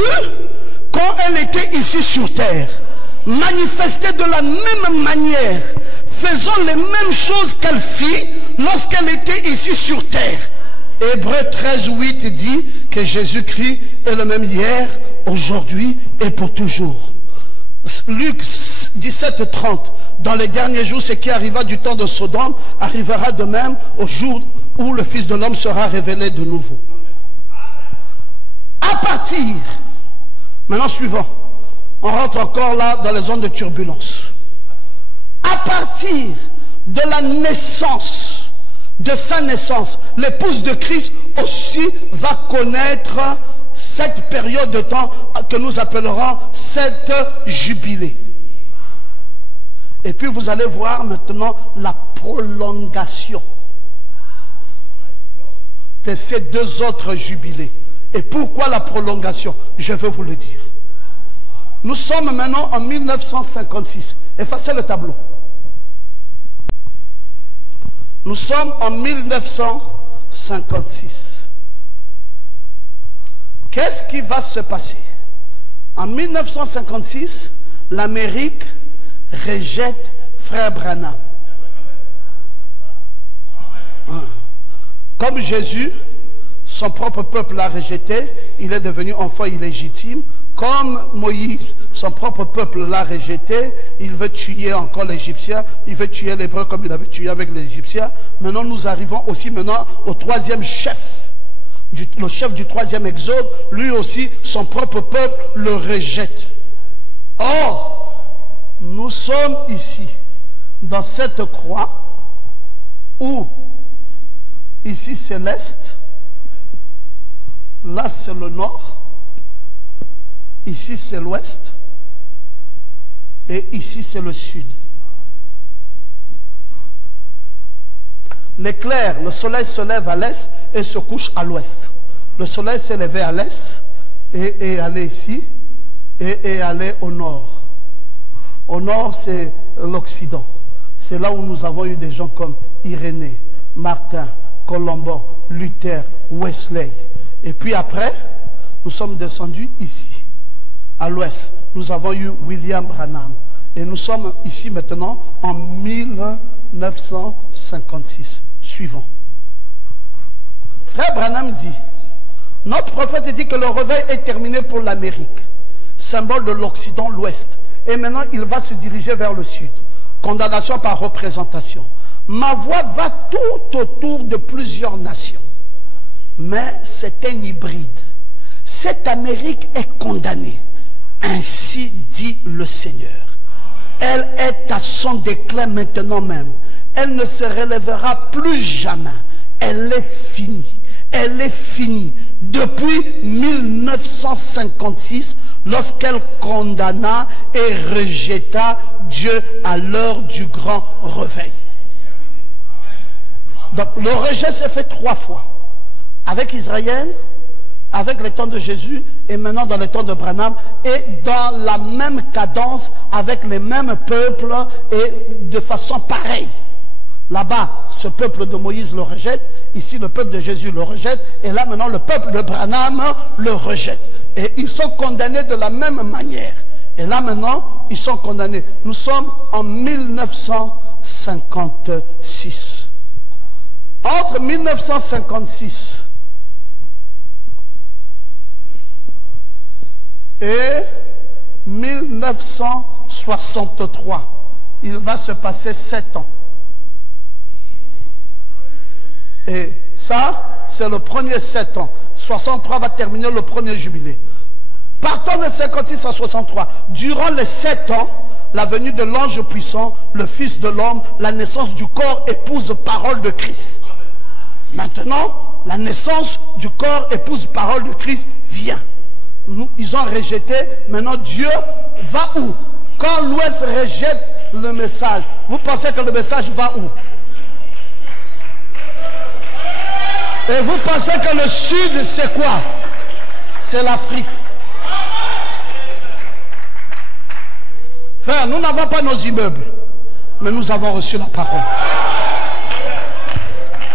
quand elle était ici sur terre. Manifestée de la même manière. Faisant les mêmes choses qu'elle fit lorsqu'elle était ici sur terre. Hébreux 13, 8 dit que Jésus-Christ est le même hier, aujourd'hui et pour toujours. Luc 17, 30. Dans les derniers jours, ce qui arriva du temps de Sodome arrivera de même au jour où le Fils de l'homme sera révélé de nouveau. À partir, maintenant suivant, on rentre encore là dans les zones de turbulence. À partir de la naissance, de sa naissance, l'épouse de Christ aussi va connaître cette période de temps que nous appellerons cette jubilée. Et puis vous allez voir maintenant la prolongation de ces deux autres jubilés. Et pourquoi la prolongation? Je vais vous le dire. Nous sommes maintenant en 1956. Effacez le tableau. Nous sommes en 1956. Qu'est-ce qui va se passer? En 1956, l'Amérique rejette Frère Branham. Comme Jésus, son propre peuple l'a rejeté, il est devenu enfant illégitime. Comme Moïse, son propre peuple l'a rejeté, il veut tuer encore l'Égyptien, il veut tuer l'Hébreu comme il avait tué avec l'Égyptien. Maintenant, nous arrivons aussi maintenant au troisième chef, le chef du troisième exode. Lui aussi, son propre peuple le rejette. Or, nous sommes ici, dans cette croix, où ici c'est l'Est, là c'est le Nord, ici c'est l'Ouest, et ici c'est le Sud. L'éclair, le soleil se lève à l'Est et se couche à l'Ouest. Le soleil s'est levé à l'Est et est allé ici et est allé au Nord. Au Nord, c'est l'Occident. C'est là où nous avons eu des gens comme Irénée, Martin, Colomban, Luther, Wesley. Et puis après, nous sommes descendus ici, à l'Ouest. Nous avons eu William Branham. Et nous sommes ici maintenant en 1956. Suivant. Frère Branham dit, notre prophète dit que le réveil est terminé pour l'Amérique, symbole de l'Occident, l'Ouest. Et maintenant, il va se diriger vers le Sud. Condamnation par représentation. Ma voix va tout autour de plusieurs nations. Mais c'est un hybride. Cette Amérique est condamnée. Ainsi dit le Seigneur. Elle est à son déclin maintenant même. Elle ne se relèvera plus jamais. Elle est finie. Elle est finie. Depuis 1956, lorsqu'elle condamna et rejeta Dieu à l'heure du grand réveil. Donc le rejet s'est fait 3 fois. Avec Israël, avec les temps de Jésus et maintenant dans les temps de Branham, et dans la même cadence avec les mêmes peuples et de façon pareille. Là-bas, ce peuple de Moïse le rejette, ici le peuple de Jésus le rejette, et là maintenant le peuple de Branham le rejette. Et ils sont condamnés de la même manière. Et là maintenant, ils sont condamnés. Nous sommes en 1956. Entre 1956 et 1963, il va se passer 7 ans. Et ça, c'est le premier 7 ans. 63 va terminer le premier jubilé. Partant de 56 à 63, durant les 7 ans, la venue de l'ange puissant, le Fils de l'homme, la naissance du corps épouse parole de Christ. Maintenant, la naissance du corps épouse parole de Christ vient. Ils ont rejeté. Maintenant, Dieu va où? Quand l'Ouest rejette le message, vous pensez que le message va où? Et vous pensez que le Sud, c'est quoi? c'est l'Afrique. Frère, nous n'avons pas nos immeubles, mais nous avons reçu la parole.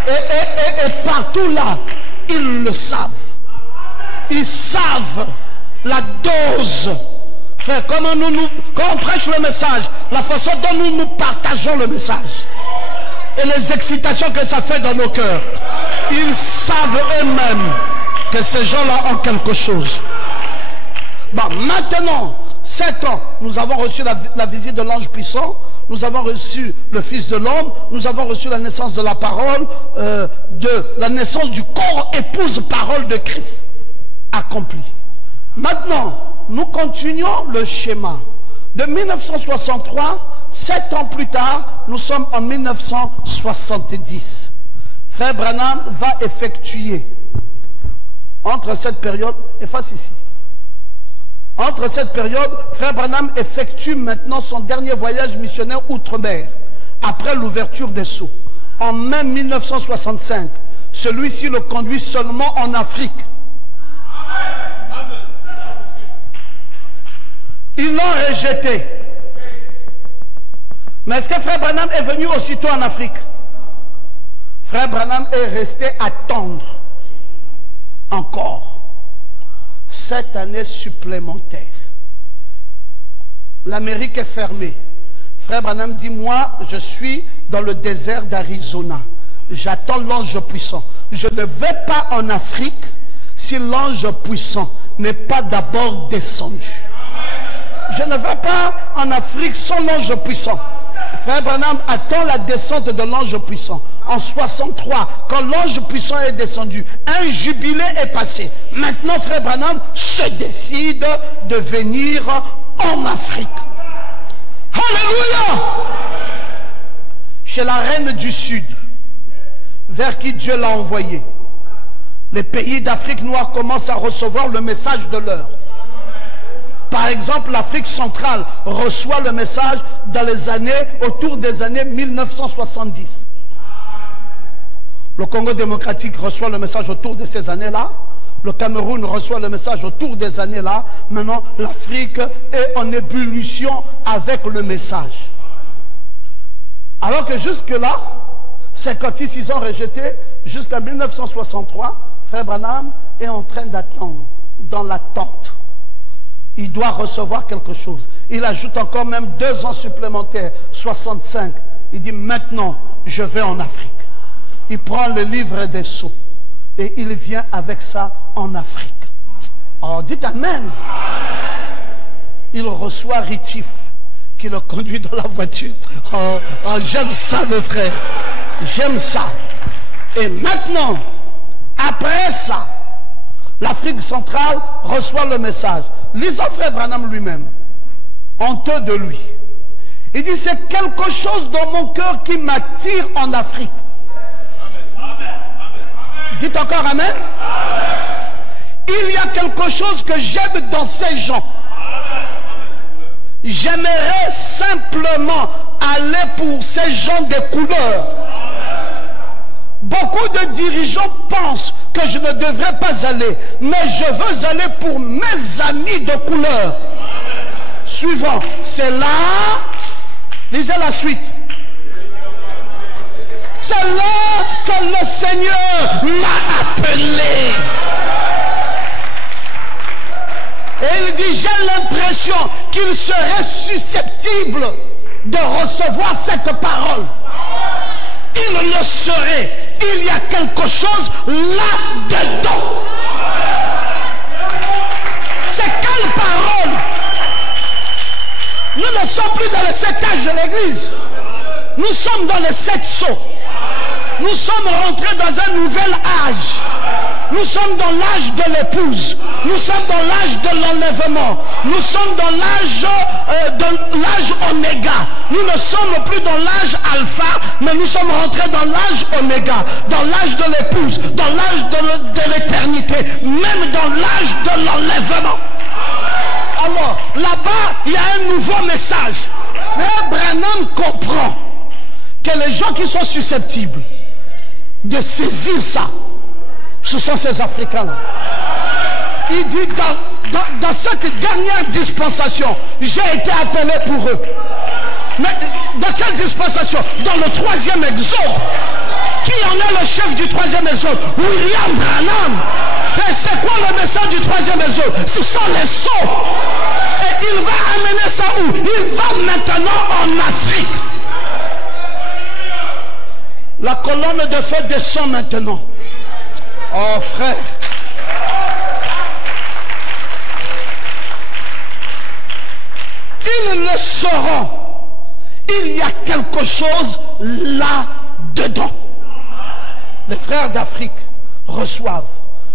Et partout là, ils le savent. Ils savent la dose. Frère, quand on prêche le message, la façon dont nous partageons le message et les excitations que ça fait dans nos cœurs, ils savent eux-mêmes que ces gens-là ont quelque chose. Bon, maintenant, 7 ans, nous avons reçu la visite de l'ange puissant, nous avons reçu le Fils de l'homme, nous avons reçu la naissance de la parole, la naissance du corps épouse parole de Christ accompli. Maintenant, nous continuons le schéma. De 1963, 7 ans plus tard, nous sommes en 1970. Frère Branham va effectuer, entre cette période, efface ici. Entre cette période, Frère Branham effectue maintenant son dernier voyage missionnaire outre-mer, après l'ouverture des sceaux. En mai 1965, celui-ci le conduit seulement en Afrique. Ils l'ont rejeté. Mais est-ce que Frère Branham est venu aussitôt en Afrique? Frère Branham est resté attendre encore 7 années supplémentaires. L'Amérique est fermée. Frère Branham dit, moi, je suis dans le désert d'Arizona. J'attends l'ange puissant. Je ne vais pas en Afrique si l'ange puissant n'est pas d'abord descendu. Je ne vais pas en Afrique sans l'ange puissant. Frère Branham attend la descente de l'ange puissant. En 63, quand l'ange puissant est descendu, un jubilé est passé. Maintenant, Frère Branham se décide de venir en Afrique. Alléluia! Chez la reine du Sud, vers qui Dieu l'a envoyé, les pays d'Afrique noire commencent à recevoir le message de l'heure. Par exemple, l'Afrique centrale reçoit le message dans les années, autour des années 1970. Le Congo démocratique reçoit le message autour de ces années-là. Le Cameroun reçoit le message autour des années-là. Maintenant, l'Afrique est en ébullition avec le message. Alors que jusque-là, 56 ils ont rejeté, jusqu'à 1963, Frère Branham est en train d'attendre dans l'attente. Il doit recevoir quelque chose. Il ajoute encore même 2 ans supplémentaires, 65. Il dit, maintenant, je vais en Afrique. Il prend le livre des sceaux et il vient avec ça en Afrique. Oh, dites Amen. Il reçoit Ritif qui le conduit dans la voiture. Oh, j'aime ça, mes frères. J'aime ça. Et maintenant, après ça, l'Afrique centrale reçoit le message. Lisons Frère Branham lui-même, honteux de lui. Il dit, c'est quelque chose dans mon cœur qui m'attire en Afrique. Dites encore Amen. Il y a quelque chose que j'aime dans ces gens. J'aimerais simplement aller pour ces gens des couleurs. Beaucoup de dirigeants pensent que je ne devrais pas aller, mais je veux aller pour mes amis de couleur. Suivant, c'est là, lisez la suite. C'est là que le Seigneur m'a appelé. Et il dit, j'ai l'impression qu'il serait susceptible de recevoir cette parole. Il le serait. Il y a quelque chose là-dedans. C'est quelle parole? Nous ne sommes plus dans les 7 âges de l'église. Nous sommes dans les 7 sceaux. Nous sommes rentrés dans un nouvel âge. Nous sommes dans l'âge de l'épouse. Nous sommes dans l'âge de l'enlèvement. Nous sommes dans l'âge oméga. Nous ne sommes plus dans l'âge alpha, mais nous sommes rentrés dans l'âge oméga, dans l'âge de l'épouse, dans l'âge de l'éternité, même dans l'âge de l'enlèvement. Alors, là-bas, il y a un nouveau message. Frère Branham comprend que les gens qui sont susceptibles de saisir ça, ce sont ces Africains-là. Il dit dans cette dernière dispensation, j'ai été appelé pour eux. Mais dans quelle dispensation? Dans le 3e exode. Qui en est le chef du 3e exode? William Branham. Et c'est quoi le message du 3e exode? Ce sont les sceaux. Et il va amener ça où? Il va maintenant en Afrique. La colonne de feu descend maintenant. Oh frère. Ils le sauront. Il y a quelque chose là-dedans. Les frères d'Afrique reçoivent.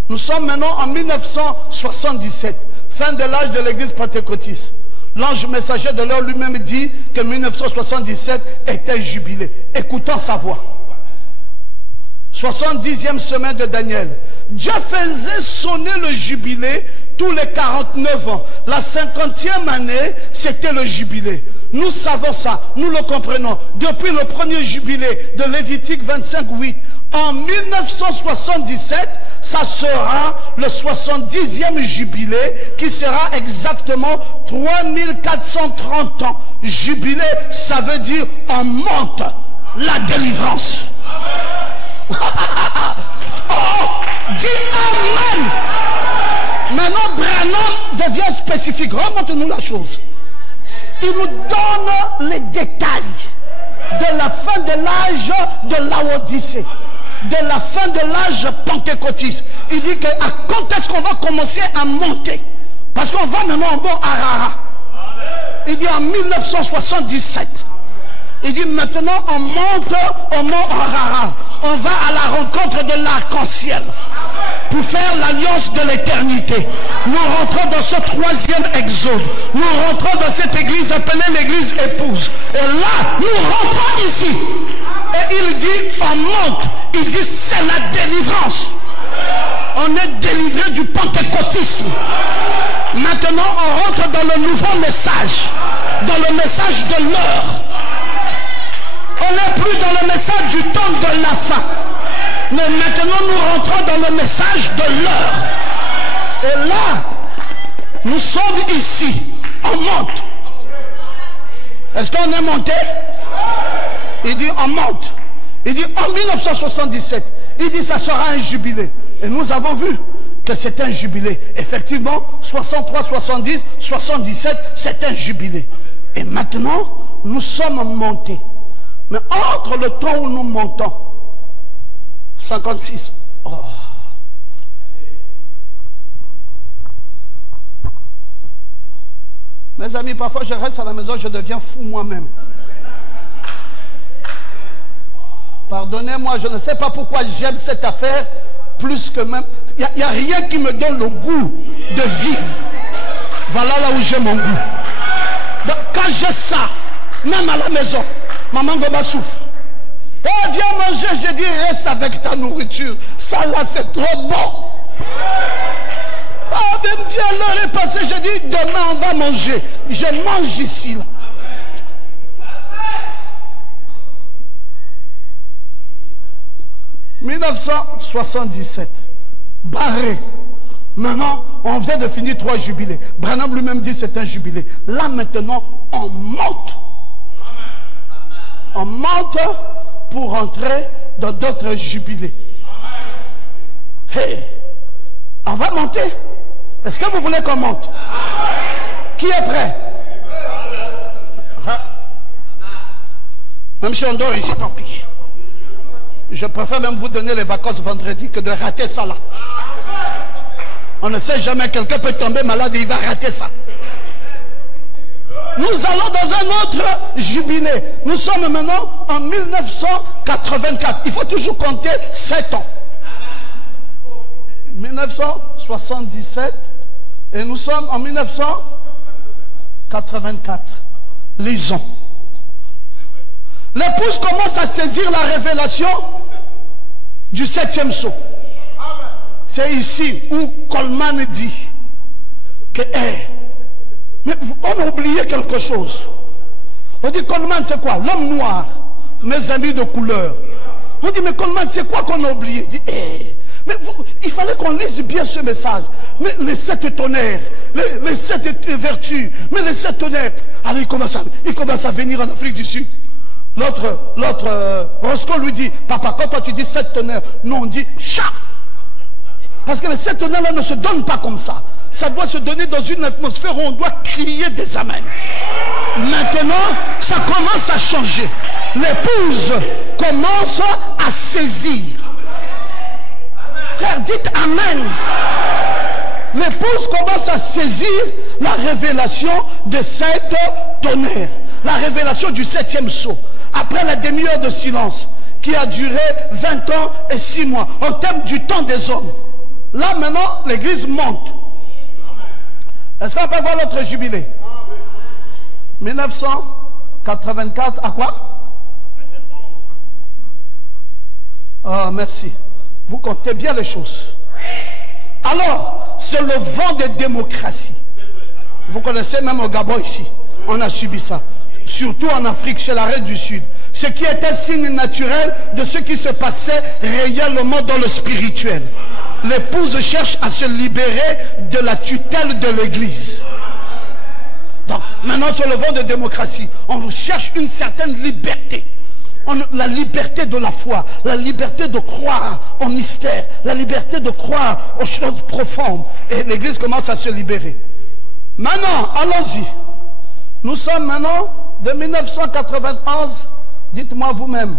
Nous sommes maintenant en 1977, fin de l'âge de l'église pentecôtiste. L'ange messager de l'heure lui-même dit que 1977 était jubilé. Écoutons sa voix. 70e semaine de Daniel. Dieu faisait sonner le jubilé tous les 49 ans. La 50e année, c'était le jubilé. Nous savons ça, nous le comprenons. Depuis le premier jubilé de Lévitique 25:8, en 1977, ça sera le 70e jubilé qui sera exactement 3430 ans. Jubilé, ça veut dire on monte la délivrance. Oh, dis Amen. Maintenant, Branham devient spécifique. Remonte-nous la chose. Il nous donne les détails de la fin de l'âge de Laodicée, de la fin de l'âge pentecôtiste. Il dit que à quand est-ce qu'on va commencer à monter? Parce qu'on va maintenant au mont Arara. Il dit en 1977. Il dit maintenant on monte au mont Arara. On va à la rencontre de l'arc-en-ciel pour faire l'alliance de l'éternité. Nous rentrons dans ce 3e exode. Nous rentrons dans cette église appelée l'église épouse. Et là, nous rentrons ici. Et il dit, on monte. Il dit, c'est la délivrance. On est délivré du pentecôtisme. Maintenant, on rentre dans le nouveau message. Dans le message de l'heure. On n'est plus dans le message du temps de la fin. Mais maintenant nous rentrons dans le message de l'heure. Et là, nous sommes ici. On monte. Est-ce qu'on est monté? Il dit on monte. Il dit en 1977. Il dit ça sera un jubilé. Et nous avons vu que c'est un jubilé. Effectivement, 63, 70, 77, c'est un jubilé. Et maintenant, nous sommes montés. Mais entre le temps où nous montons, 56. Oh. Mes amis, parfois je reste à la maison, je deviens fou moi-même. Pardonnez-moi, je ne sais pas pourquoi j'aime cette affaire plus que même. Il n'y a rien qui me donne le goût de vivre. Voilà là où j'ai mon goût. Donc, quand j'ai ça, même à la maison, maman Goba souffre. Oh, viens manger, je dis reste avec ta nourriture. Ça là c'est trop bon. Oh, même viens, l'heure est passée, je dis demain on va manger. Je mange ici là. « 1977, barré. Maintenant, on vient de finir 3 jubilés. Branham lui-même dit c'est un jubilé. Là maintenant, on monte. On monte pour entrer dans d'autres jubilés. Hey, on va monter. Est-ce que vous voulez qu'on monte? Qui est prêt? Même si on dort ici, tant pis. Je préfère même vous donner les vacances vendredi que de rater ça là. On ne sait jamais, quelqu'un peut tomber malade et il va rater ça. Nous allons dans un autre jubilé. Nous sommes maintenant en 1984. Il faut toujours compter 7 ans. 1977 et nous sommes en 1984. Lisons. L'épouse commence à saisir la révélation du 7e sceau. C'est ici où Coleman dit que mais on a oublié quelque chose. On dit Coleman c'est quoi? L'homme noir, mes amis de couleur. On dit mais Coleman c'est quoi qu'on a oublié? Il dit Mais il fallait qu'on lise bien ce message. Mais les 7 tonnerres, les 7 vertus, mais les 7 tonnerres. Alors il commence à venir en Afrique du Sud. L'autre, Roscoe lui dit, papa, quand toi tu dis 7 tonnerres, nous on dit chat. Parce que les 7 tonnerres là ne se donnent pas comme ça. Ça doit se donner dans une atmosphère où on doit crier des amens. Maintenant, ça commence à changer. L'épouse commence à saisir. Frère, dites amen. L'épouse commence à saisir la révélation des 7 tonnerres. La révélation du 7e sceau. Après la demi-heure de silence qui a duré 20 ans et 6 mois. En termes du temps des hommes. Là maintenant, l'église monte. Est-ce qu'on peut voir l'autre jubilé? 1984 à quoi? Ah, merci. Vous comptez bien les choses. Alors, c'est le vent de démocratie. Vous connaissez même au Gabon ici. On a subi ça. Surtout en Afrique, chez la reine du Sud. Ce qui est un signe naturel de ce qui se passait réellement dans le spirituel. L'épouse cherche à se libérer de la tutelle de l'église. Donc, maintenant, sur le vent de démocratie, on cherche une certaine liberté. La liberté de la foi, la liberté de croire au mystère, la liberté de croire aux choses profondes. Et l'église commence à se libérer. Maintenant, allons-y. Nous sommes maintenant de 1991, dites-moi vous-même,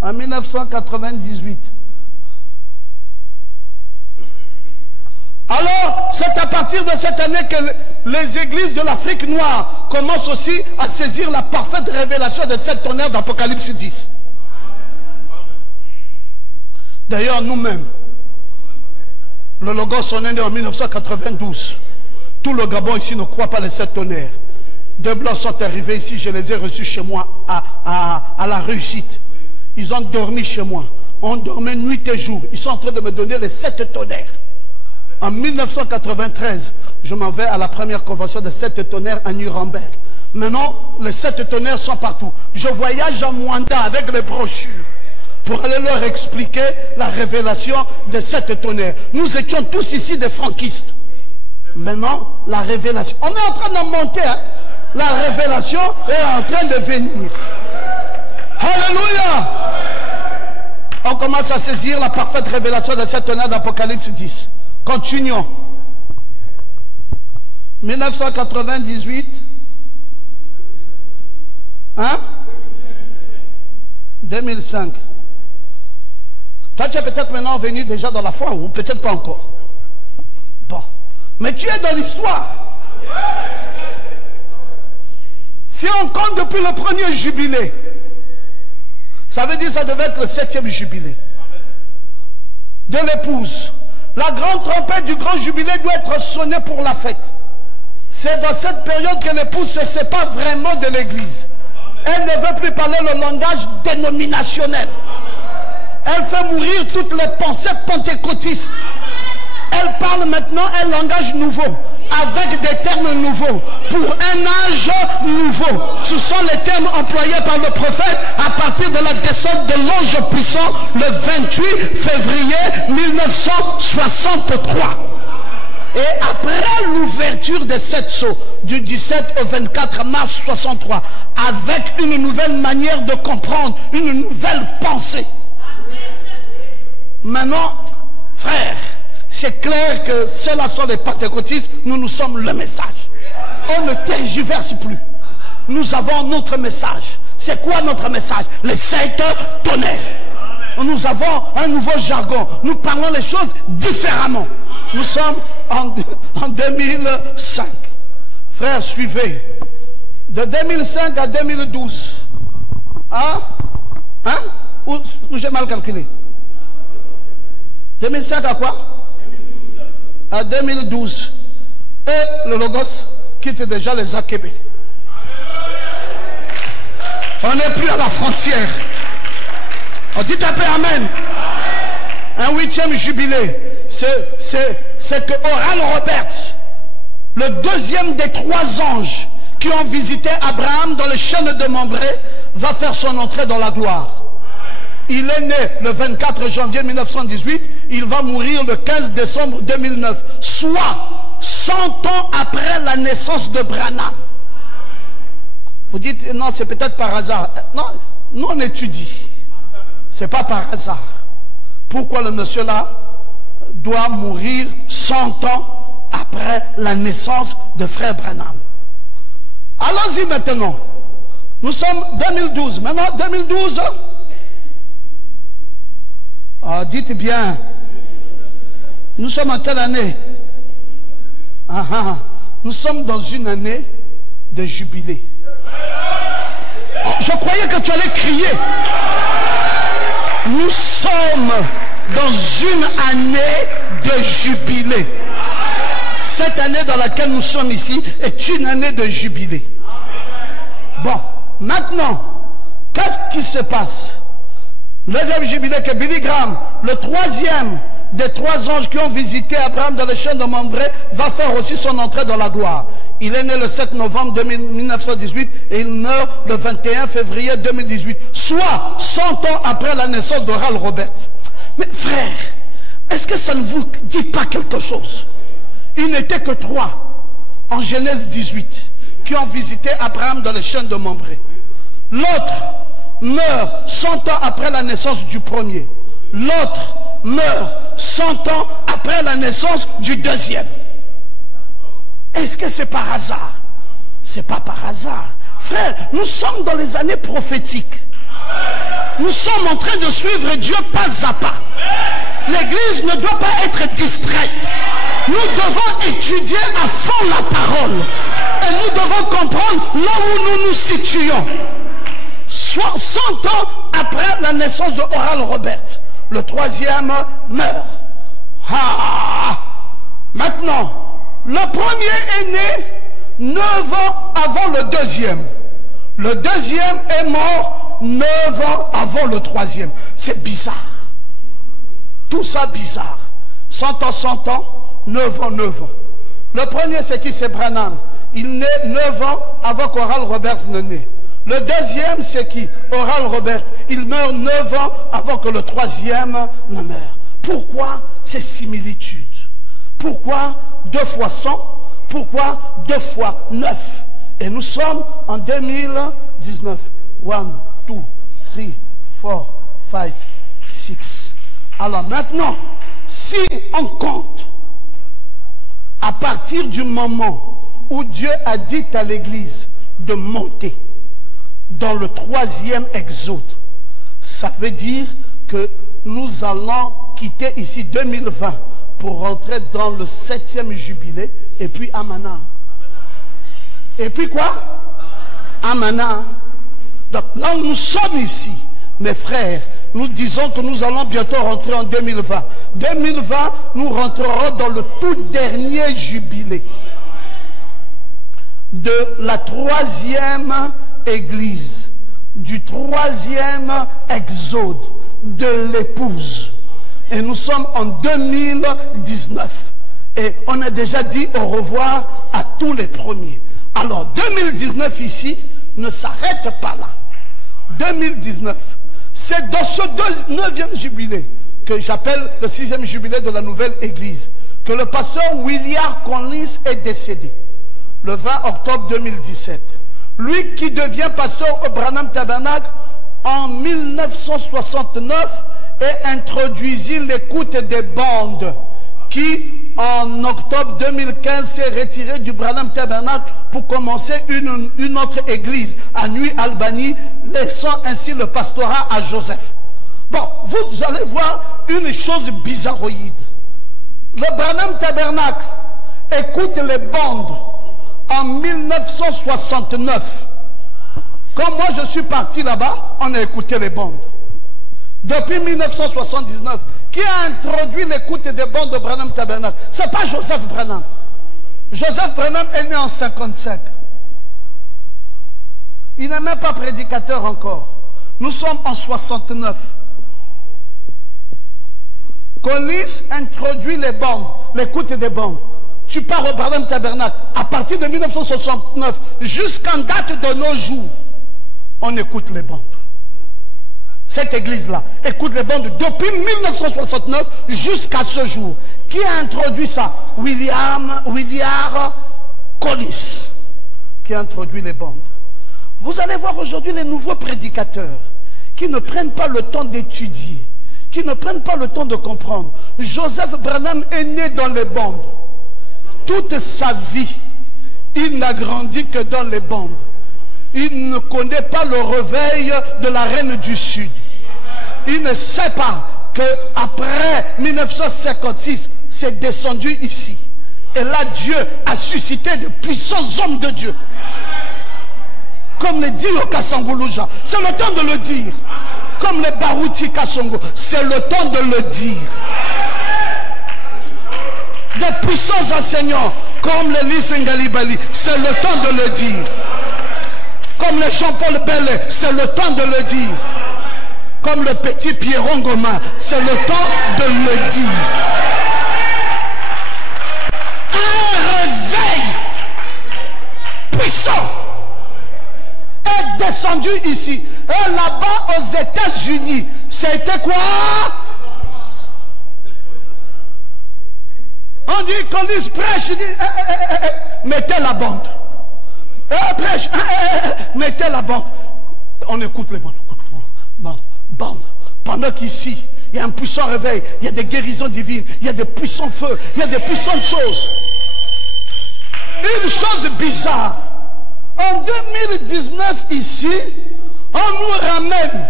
en 1998. Alors, c'est à partir de cette année que les églises de l'Afrique noire commencent aussi à saisir la parfaite révélation de 7 tonnerres d'Apocalypse 10. D'ailleurs, nous-mêmes, le Logos, on est né en 1992. Tout le Gabon ici ne croit pas les 7 tonnerres. 2 blancs sont arrivés ici, je les ai reçus chez moi à la réussite. Ils ont dormi chez moi. On dormait nuit et jour. Ils sont en train de me donner les 7 tonnerres. En 1993, je m'en vais à la première convention de 7 tonnerres à Nuremberg. Maintenant, les 7 tonnerres sont partout. Je voyage en Mwanda avec les brochures pour aller leur expliquer la révélation de 7 tonnerres. Nous étions tous ici des franquistes. Maintenant, la révélation. On est en train de monter. Hein? La révélation est en train de venir. Alléluia! On commence à saisir la parfaite révélation de 7 tonnerres d'Apocalypse 10. Continuons. 1998. Hein? 2005. Toi, tu es peut-être maintenant venu déjà dans la foi, ou peut-être pas encore. Bon. Mais tu es dans l'histoire. Si on compte depuis le premier jubilé, ça veut dire que ça devait être le 7e jubilé de l'épouse. La grande trompette du grand jubilé doit être sonnée pour la fête. C'est dans cette période que l'épouse se sépare vraiment de l'église. Elle ne veut plus parler le langage dénominationnel. Elle fait mourir toutes les pensées pentecôtistes. Elle parle maintenant un langage nouveau, avec des termes nouveaux, pour un âge nouveau. Ce sont les termes employés par le prophète à partir de la descente de l'ange puissant le 28 février 1963. Et après l'ouverture des 7 sceaux, du 17 au 24 mars 63, avec une nouvelle manière de comprendre, une nouvelle pensée. Maintenant, frères, c'est clair que ceux-là sont les pentecôtistes, nous sommes le message. On ne tergiverse plus. Nous avons notre message. C'est quoi notre message? Les 7 tonnerres. Nous avons un nouveau jargon. Nous parlons les choses différemment. Nous sommes en 2005. Frères, suivez. De 2005 à 2012. Hein? Ou j'ai mal calculé? 2005 à quoi? À 2012. Et le Logos quitte déjà les Akébé. On n'est plus à la frontière. On dit un peu amen. Un 8e jubilé. C'est que Oral Roberts, le 2e des 3 anges qui ont visité Abraham dans le chêne de Mambré, va faire son entrée dans la gloire. Il est né le 24 janvier 1918, il va mourir le 15 décembre 2009, soit 100 ans après la naissance de Branham. Vous dites, non, c'est peut-être par hasard. Non, nous on étudie. C'est pas par hasard. Pourquoi le monsieur-là doit mourir 100 ans après la naissance de frère Branham? Allons-y maintenant. Nous sommes 2012. Maintenant, 2012... Ah, dites bien, nous sommes en quelle année? Nous sommes dans une année de jubilé. Oh, je croyais que tu allais crier. Nous sommes dans une année de jubilé. Cette année dans laquelle nous sommes ici est une année de jubilé. Bon, maintenant, qu'est-ce qui se passe? Le deuxième jubilé que Billy Graham, le troisième des 3 anges qui ont visité Abraham dans le champ de Mambré, va faire aussi son entrée dans la gloire. Il est né le 7 novembre 1918 et il meurt le 21 février 2018, soit 100 ans après la naissance d'Oral Roberts. Mais frère, est-ce que ça ne vous dit pas quelque chose? Il n'était que 3 en Genèse 18 qui ont visité Abraham dans le champ de Mambré. L'autre meurt 100 ans après la naissance du premier. L'autre meurt 100 ans après la naissance du deuxième. Est-ce que c'est par hasard? C'est pas par hasard. Frère, nous sommes dans les années prophétiques. Nous sommes en train de suivre Dieu pas à pas. L'église ne doit pas être distraite. Nous devons étudier à fond la parole. Et nous devons comprendre là où nous nous situons. 100 ans après la naissance de Oral Roberts, le troisième meurt. Maintenant, le premier est né 9 ans avant le deuxième. Le deuxième est mort 9 ans avant le troisième. C'est bizarre. Tout ça bizarre. 100 ans, 100 ans, 9 ans, 9 ans. Le premier, c'est qui? C'est Branham. Il naît 9 ans avant qu'Oral Roberts ne naît. Le deuxième, c'est qui? Oral Roberts. Il meurt 9 ans avant que le troisième ne meure. Pourquoi ces similitudes? Pourquoi 2 fois 100? Pourquoi 2 fois 9? Et nous sommes en 2019. 1, 2, 3, 4, 5, 6. Alors maintenant, si on compte à partir du moment où Dieu a dit à l'église de monter dans le 3e exode, ça veut dire que nous allons quitter ici 2020 pour rentrer dans le 7e jubilé et puis Amana. Et puis quoi? Amana. Donc là où nous sommes ici, mes frères, nous disons que nous allons bientôt rentrer en 2020. 2020, nous rentrerons dans le tout dernier jubilé de la 3e église, du 3e exode de l'épouse. Et nous sommes en 2019. Et on a déjà dit au revoir à tous les premiers. Alors 2019 ici ne s'arrête pas là. 2019, c'est dans ce 9e jubilé que j'appelle le 6e jubilé de la nouvelle église que le pasteur William Collins est décédé le 20 octobre 2017. Lui qui devient pasteur au Branham Tabernacle en 1969 et introduisit l'écoute des bandes qui en octobre 2015 s'est retiré du Branham Tabernacle pour commencer une autre église à New Albany, laissant ainsi le pastorat à Joseph. Bon, vous allez voir une chose bizarroïde. Le Branham Tabernacle écoute les bandes en 1969. Quand moi je suis parti là-bas, on a écouté les bandes. Depuis 1979, qui a introduit l'écoute des bandes de Branham Tabernacle? Ce n'est pas Joseph Branham. Joseph Branham est né en 55. Il n'est même pas prédicateur encore. Nous sommes en 69. Collins introduit les bandes, l'écoute des bandes. Tu pars au Branham Tabernacle. À partir de 1969 jusqu'en date de nos jours, on écoute les bandes. cette église-là, écoute les bandes depuis 1969 jusqu'à ce jour. Qui a introduit ça? William Collins, qui a introduit les bandes. Vous allez voir aujourd'hui les nouveaux prédicateurs qui ne prennent pas le temps d'étudier, qui ne prennent pas le temps de comprendre. Joseph Branham est né dans les bandes. Toute sa vie, il n'a grandi que dans les bandes. Il ne connaît pas le réveil de la reine du Sud. Il ne sait pas qu'après 1956, c'est descendu ici. Et là, Dieu a suscité de puissants hommes de Dieu. Comme le dit au Kassangoulouja, c'est le temps de le dire. Comme les Barouti Kassongo, c'est le temps de le dire. Des puissants enseignants, comme les Lissengalibali, c'est le temps de le dire. Comme le Jean-Paul Bellet, c'est le temps de le dire. Comme le petit Pierron Goma, c'est le temps de le dire. Un réveil puissant est descendu ici. Et là-bas aux États-Unis, c'était quoi? On dit qu'on dit prêche, il dit, mettez la bande. Prêche, mettez la bande. On écoute les bandes. Bande. Pendant qu'ici, il y a un puissant réveil, il y a des guérisons divines, il y a des puissants feux, il y a des puissantes choses. Une chose bizarre. En 2019, ici, on nous ramène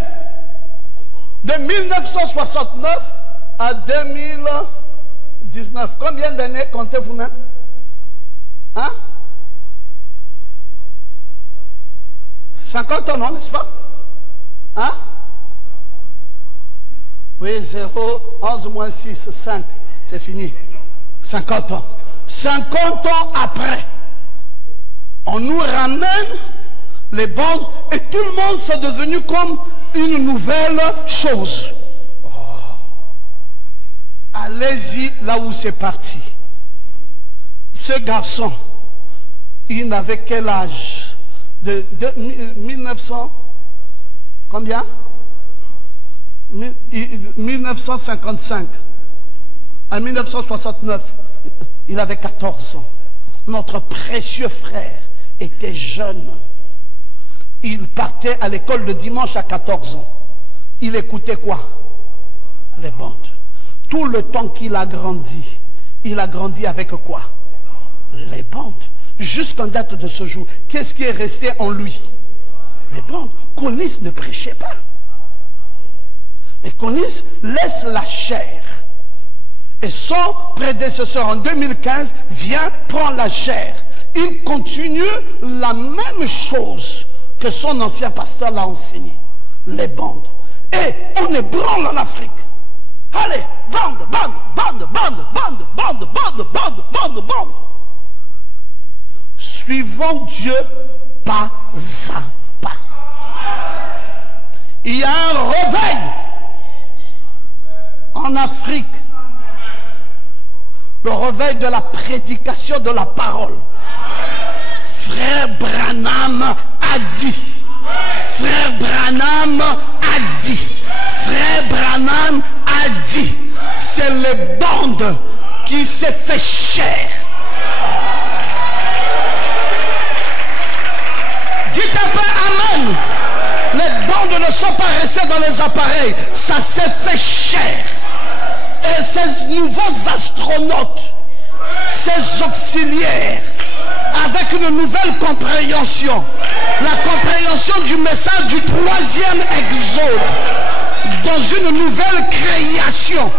de 1969 à 2019. Combien d'années comptez vous-même? Hein? 50 ans, non, n'est-ce pas? Hein? Oui, 0, 11 moins 6, 5. C'est fini. 50 ans. 50 ans après, on nous ramène les bandes et tout le monde s'est devenu comme une nouvelle chose. Oh. Allez-y là où c'est parti. Ce garçon, il n'avait quel âge? De 1900, combien? 1955 à 1969, il avait 14 ans. Notre précieux frère était jeune. Il partait à l'école le dimanche à 14 ans. Il écoutait quoi? Les bandes. Tout le temps qu'il a grandi, il a grandi avec quoi? Les bandes. Jusqu'en date de ce jour, qu'est-ce qui est resté en lui? Les bandes. Collins ne prêchait pas. Et Collins laisse la chair. Et son prédécesseur en 2015 vient prendre la chair. Il continue la même chose que son ancien pasteur l'a enseigné. Les bandes. Et on ébranle en Afrique. Allez, bande. Suivons Dieu pas à pas. Il y a un réveil en Afrique. Le réveil de la prédication de la parole. Frère Branham a dit. Frère Branham a dit. Frère Branham a dit. C'est les bandes qui s'est fait chair. Dites un peu amen. Les bandes ne sont pas restées dans les appareils. Ça s'est fait chair. Et ces nouveaux astronautes, ces auxiliaires, avec une nouvelle compréhension, la compréhension du message du 3e exode, dans une nouvelle création.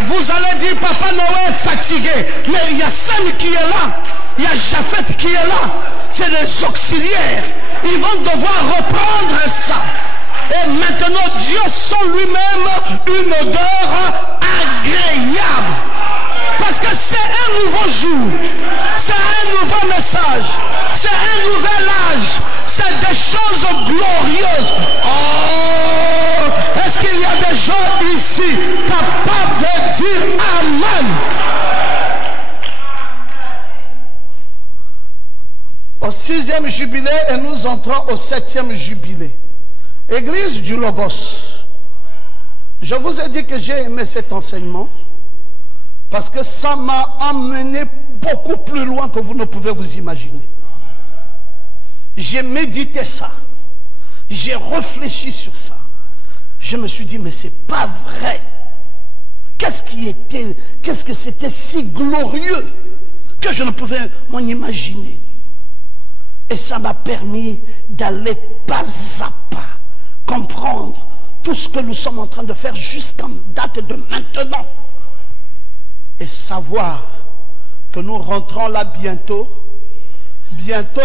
Vous allez dire, Papa Noé est fatigué, mais il y a Sam qui est là, il y a Japhet qui est là, c'est des auxiliaires, ils vont devoir reprendre ça. Et maintenant, Dieu sent lui-même une odeur agréable. Parce que c'est un nouveau jour. C'est un nouveau message. C'est un nouvel âge. C'est des choses glorieuses. Oh! Est-ce qu'il y a des gens ici capables de dire Amen? au 6e jubilé et nous entrons au 7e jubilé. Église du Logos. Je vous ai dit que j'ai aimé cet enseignement parce que ça m'a amené beaucoup plus loin que vous ne pouvez vous imaginer. J'ai médité ça. J'ai réfléchi sur ça. Je me suis dit, mais c'est pas vrai. Qu'est-ce que c'était si glorieux que je ne pouvais m'en imaginer. Et ça m'a permis d'aller pas à pas, comprendre tout ce que nous sommes en train de faire jusqu'en date de maintenant. Et savoir que nous rentrons là bientôt,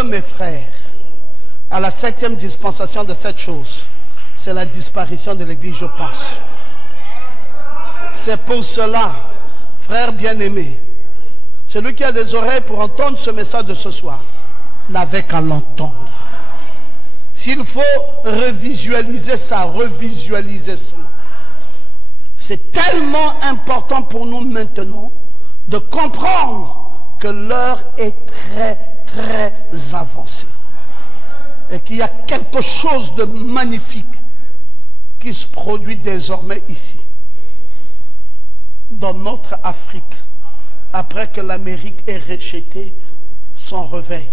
mes frères, à la 7e dispensation de cette chose. C'est la disparition de l'Église, je pense. C'est pour cela, frère bien-aimé, celui qui a des oreilles pour entendre ce message de ce soir, n'avait qu'à l'entendre. S'il faut revisualiser ça, revisualiser cela. C'est tellement important pour nous maintenant de comprendre que l'heure est très, très avancée. Et qu'il y a quelque chose de magnifique qui se produit désormais ici. Dans notre Afrique, après que l'Amérique ait rejeté son réveil,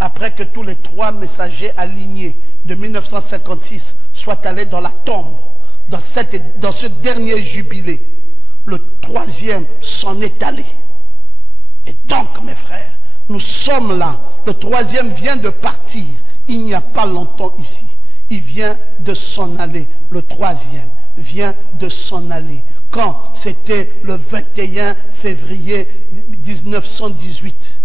après que tous les 3 messagers alignés de 1956 soient allés dans la tombe, dans ce dernier jubilé, le 3e s'en est allé. Et donc, mes frères, nous sommes là. Le 3e vient de partir. Il n'y a pas longtemps ici. Il vient de s'en aller. Le 3e vient de s'en aller. Quand c'était le 21 février 1918.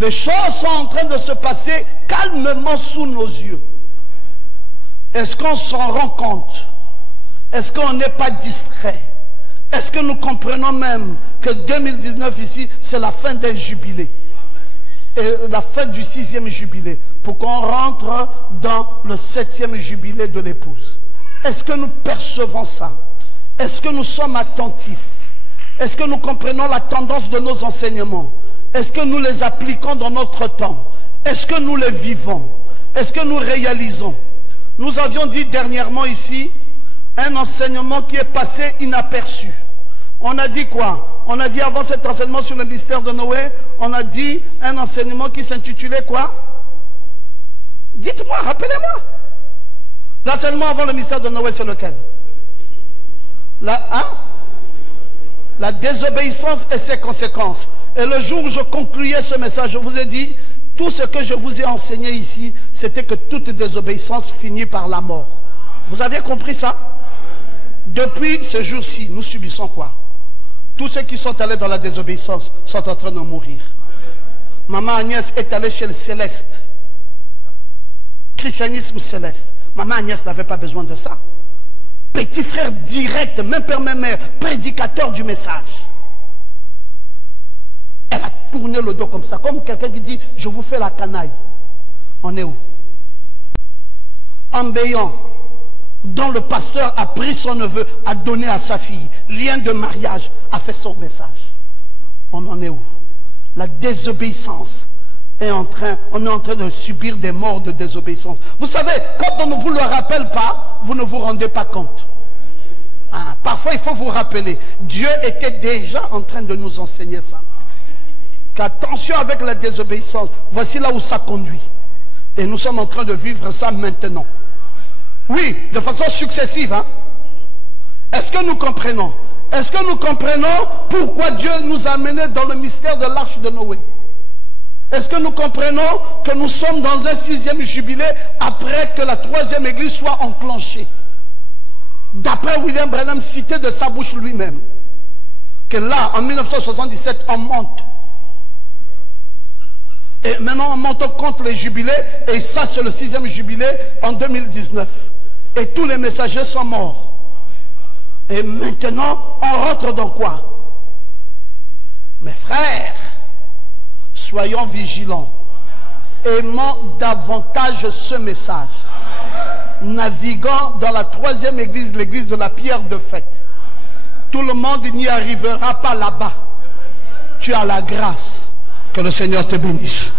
Les choses sont en train de se passer calmement sous nos yeux. Est-ce qu'on s'en rend compte? Est-ce qu'on n'est pas distrait? Est-ce que nous comprenons même que 2019 ici, c'est la fin d'un jubilé? Et la fin du 6e jubilé, pour qu'on rentre dans le 7e jubilé de l'épouse. Est-ce que nous percevons ça? Est-ce que nous sommes attentifs? Est-ce que nous comprenons la tendance de nos enseignements? Est-ce que nous les appliquons dans notre temps? Est-ce que nous les vivons? Est-ce que nous réalisons? Nous avions dit dernièrement ici un enseignement qui est passé inaperçu. On a dit quoi? On a dit avant cet enseignement sur le mystère de Noé, on a dit un enseignement qui s'intitulait quoi? Dites-moi, rappelez-moi. L'enseignement avant le mystère de Noé, c'est lequel? La désobéissance et ses conséquences. Et le jour où je concluais ce message, je vous ai dit, tout ce que je vous ai enseigné ici, c'était que toute désobéissance finit par la mort. Vous avez compris ça? Depuis ce jour-ci, nous subissons quoi? Tous ceux qui sont allés dans la désobéissance sont en train de mourir. Maman Agnès est allée chez le céleste. Christianisme céleste. Maman Agnès n'avait pas besoin de ça. Petit frère direct, même père, même mère, prédicateur du message. Elle a tourné le dos comme ça, comme quelqu'un qui dit, je vous fais la canaille. On est où? Ambéant, dont le pasteur a pris son neveu, a donné à sa fille, lien de mariage, a fait son message. On en est où? La désobéissance est on est en train de subir des morts de désobéissance. Vous savez, quand on ne vous le rappelle pas, vous ne vous rendez pas compte. Parfois, il faut vous rappeler, Dieu était déjà en train de nous enseigner ça. Qu'attention avec la désobéissance, voici là où ça conduit. Et nous sommes en train de vivre ça maintenant. Oui, de façon successive. Est-ce que nous comprenons? Est-ce que nous comprenons pourquoi Dieu nous a amenés dans le mystère de l'arche de Noé? Est-ce que nous comprenons que nous sommes dans un 6e jubilé après que la 3e église soit enclenchée? D'après William Branham, cité de sa bouche lui-même, que là, en 1977, on monte. Et maintenant, on monte contre les jubilés, et ça, c'est le 6e jubilé en 2019. Et tous les messagers sont morts. Et maintenant, on rentre dans quoi? Mes frères, soyons vigilants. Aimons davantage ce message. Naviguant dans la 3e église, l'église de la pierre de fête. Tout le monde n'y arrivera pas là-bas. Tu as la grâce. Que le Seigneur te bénisse.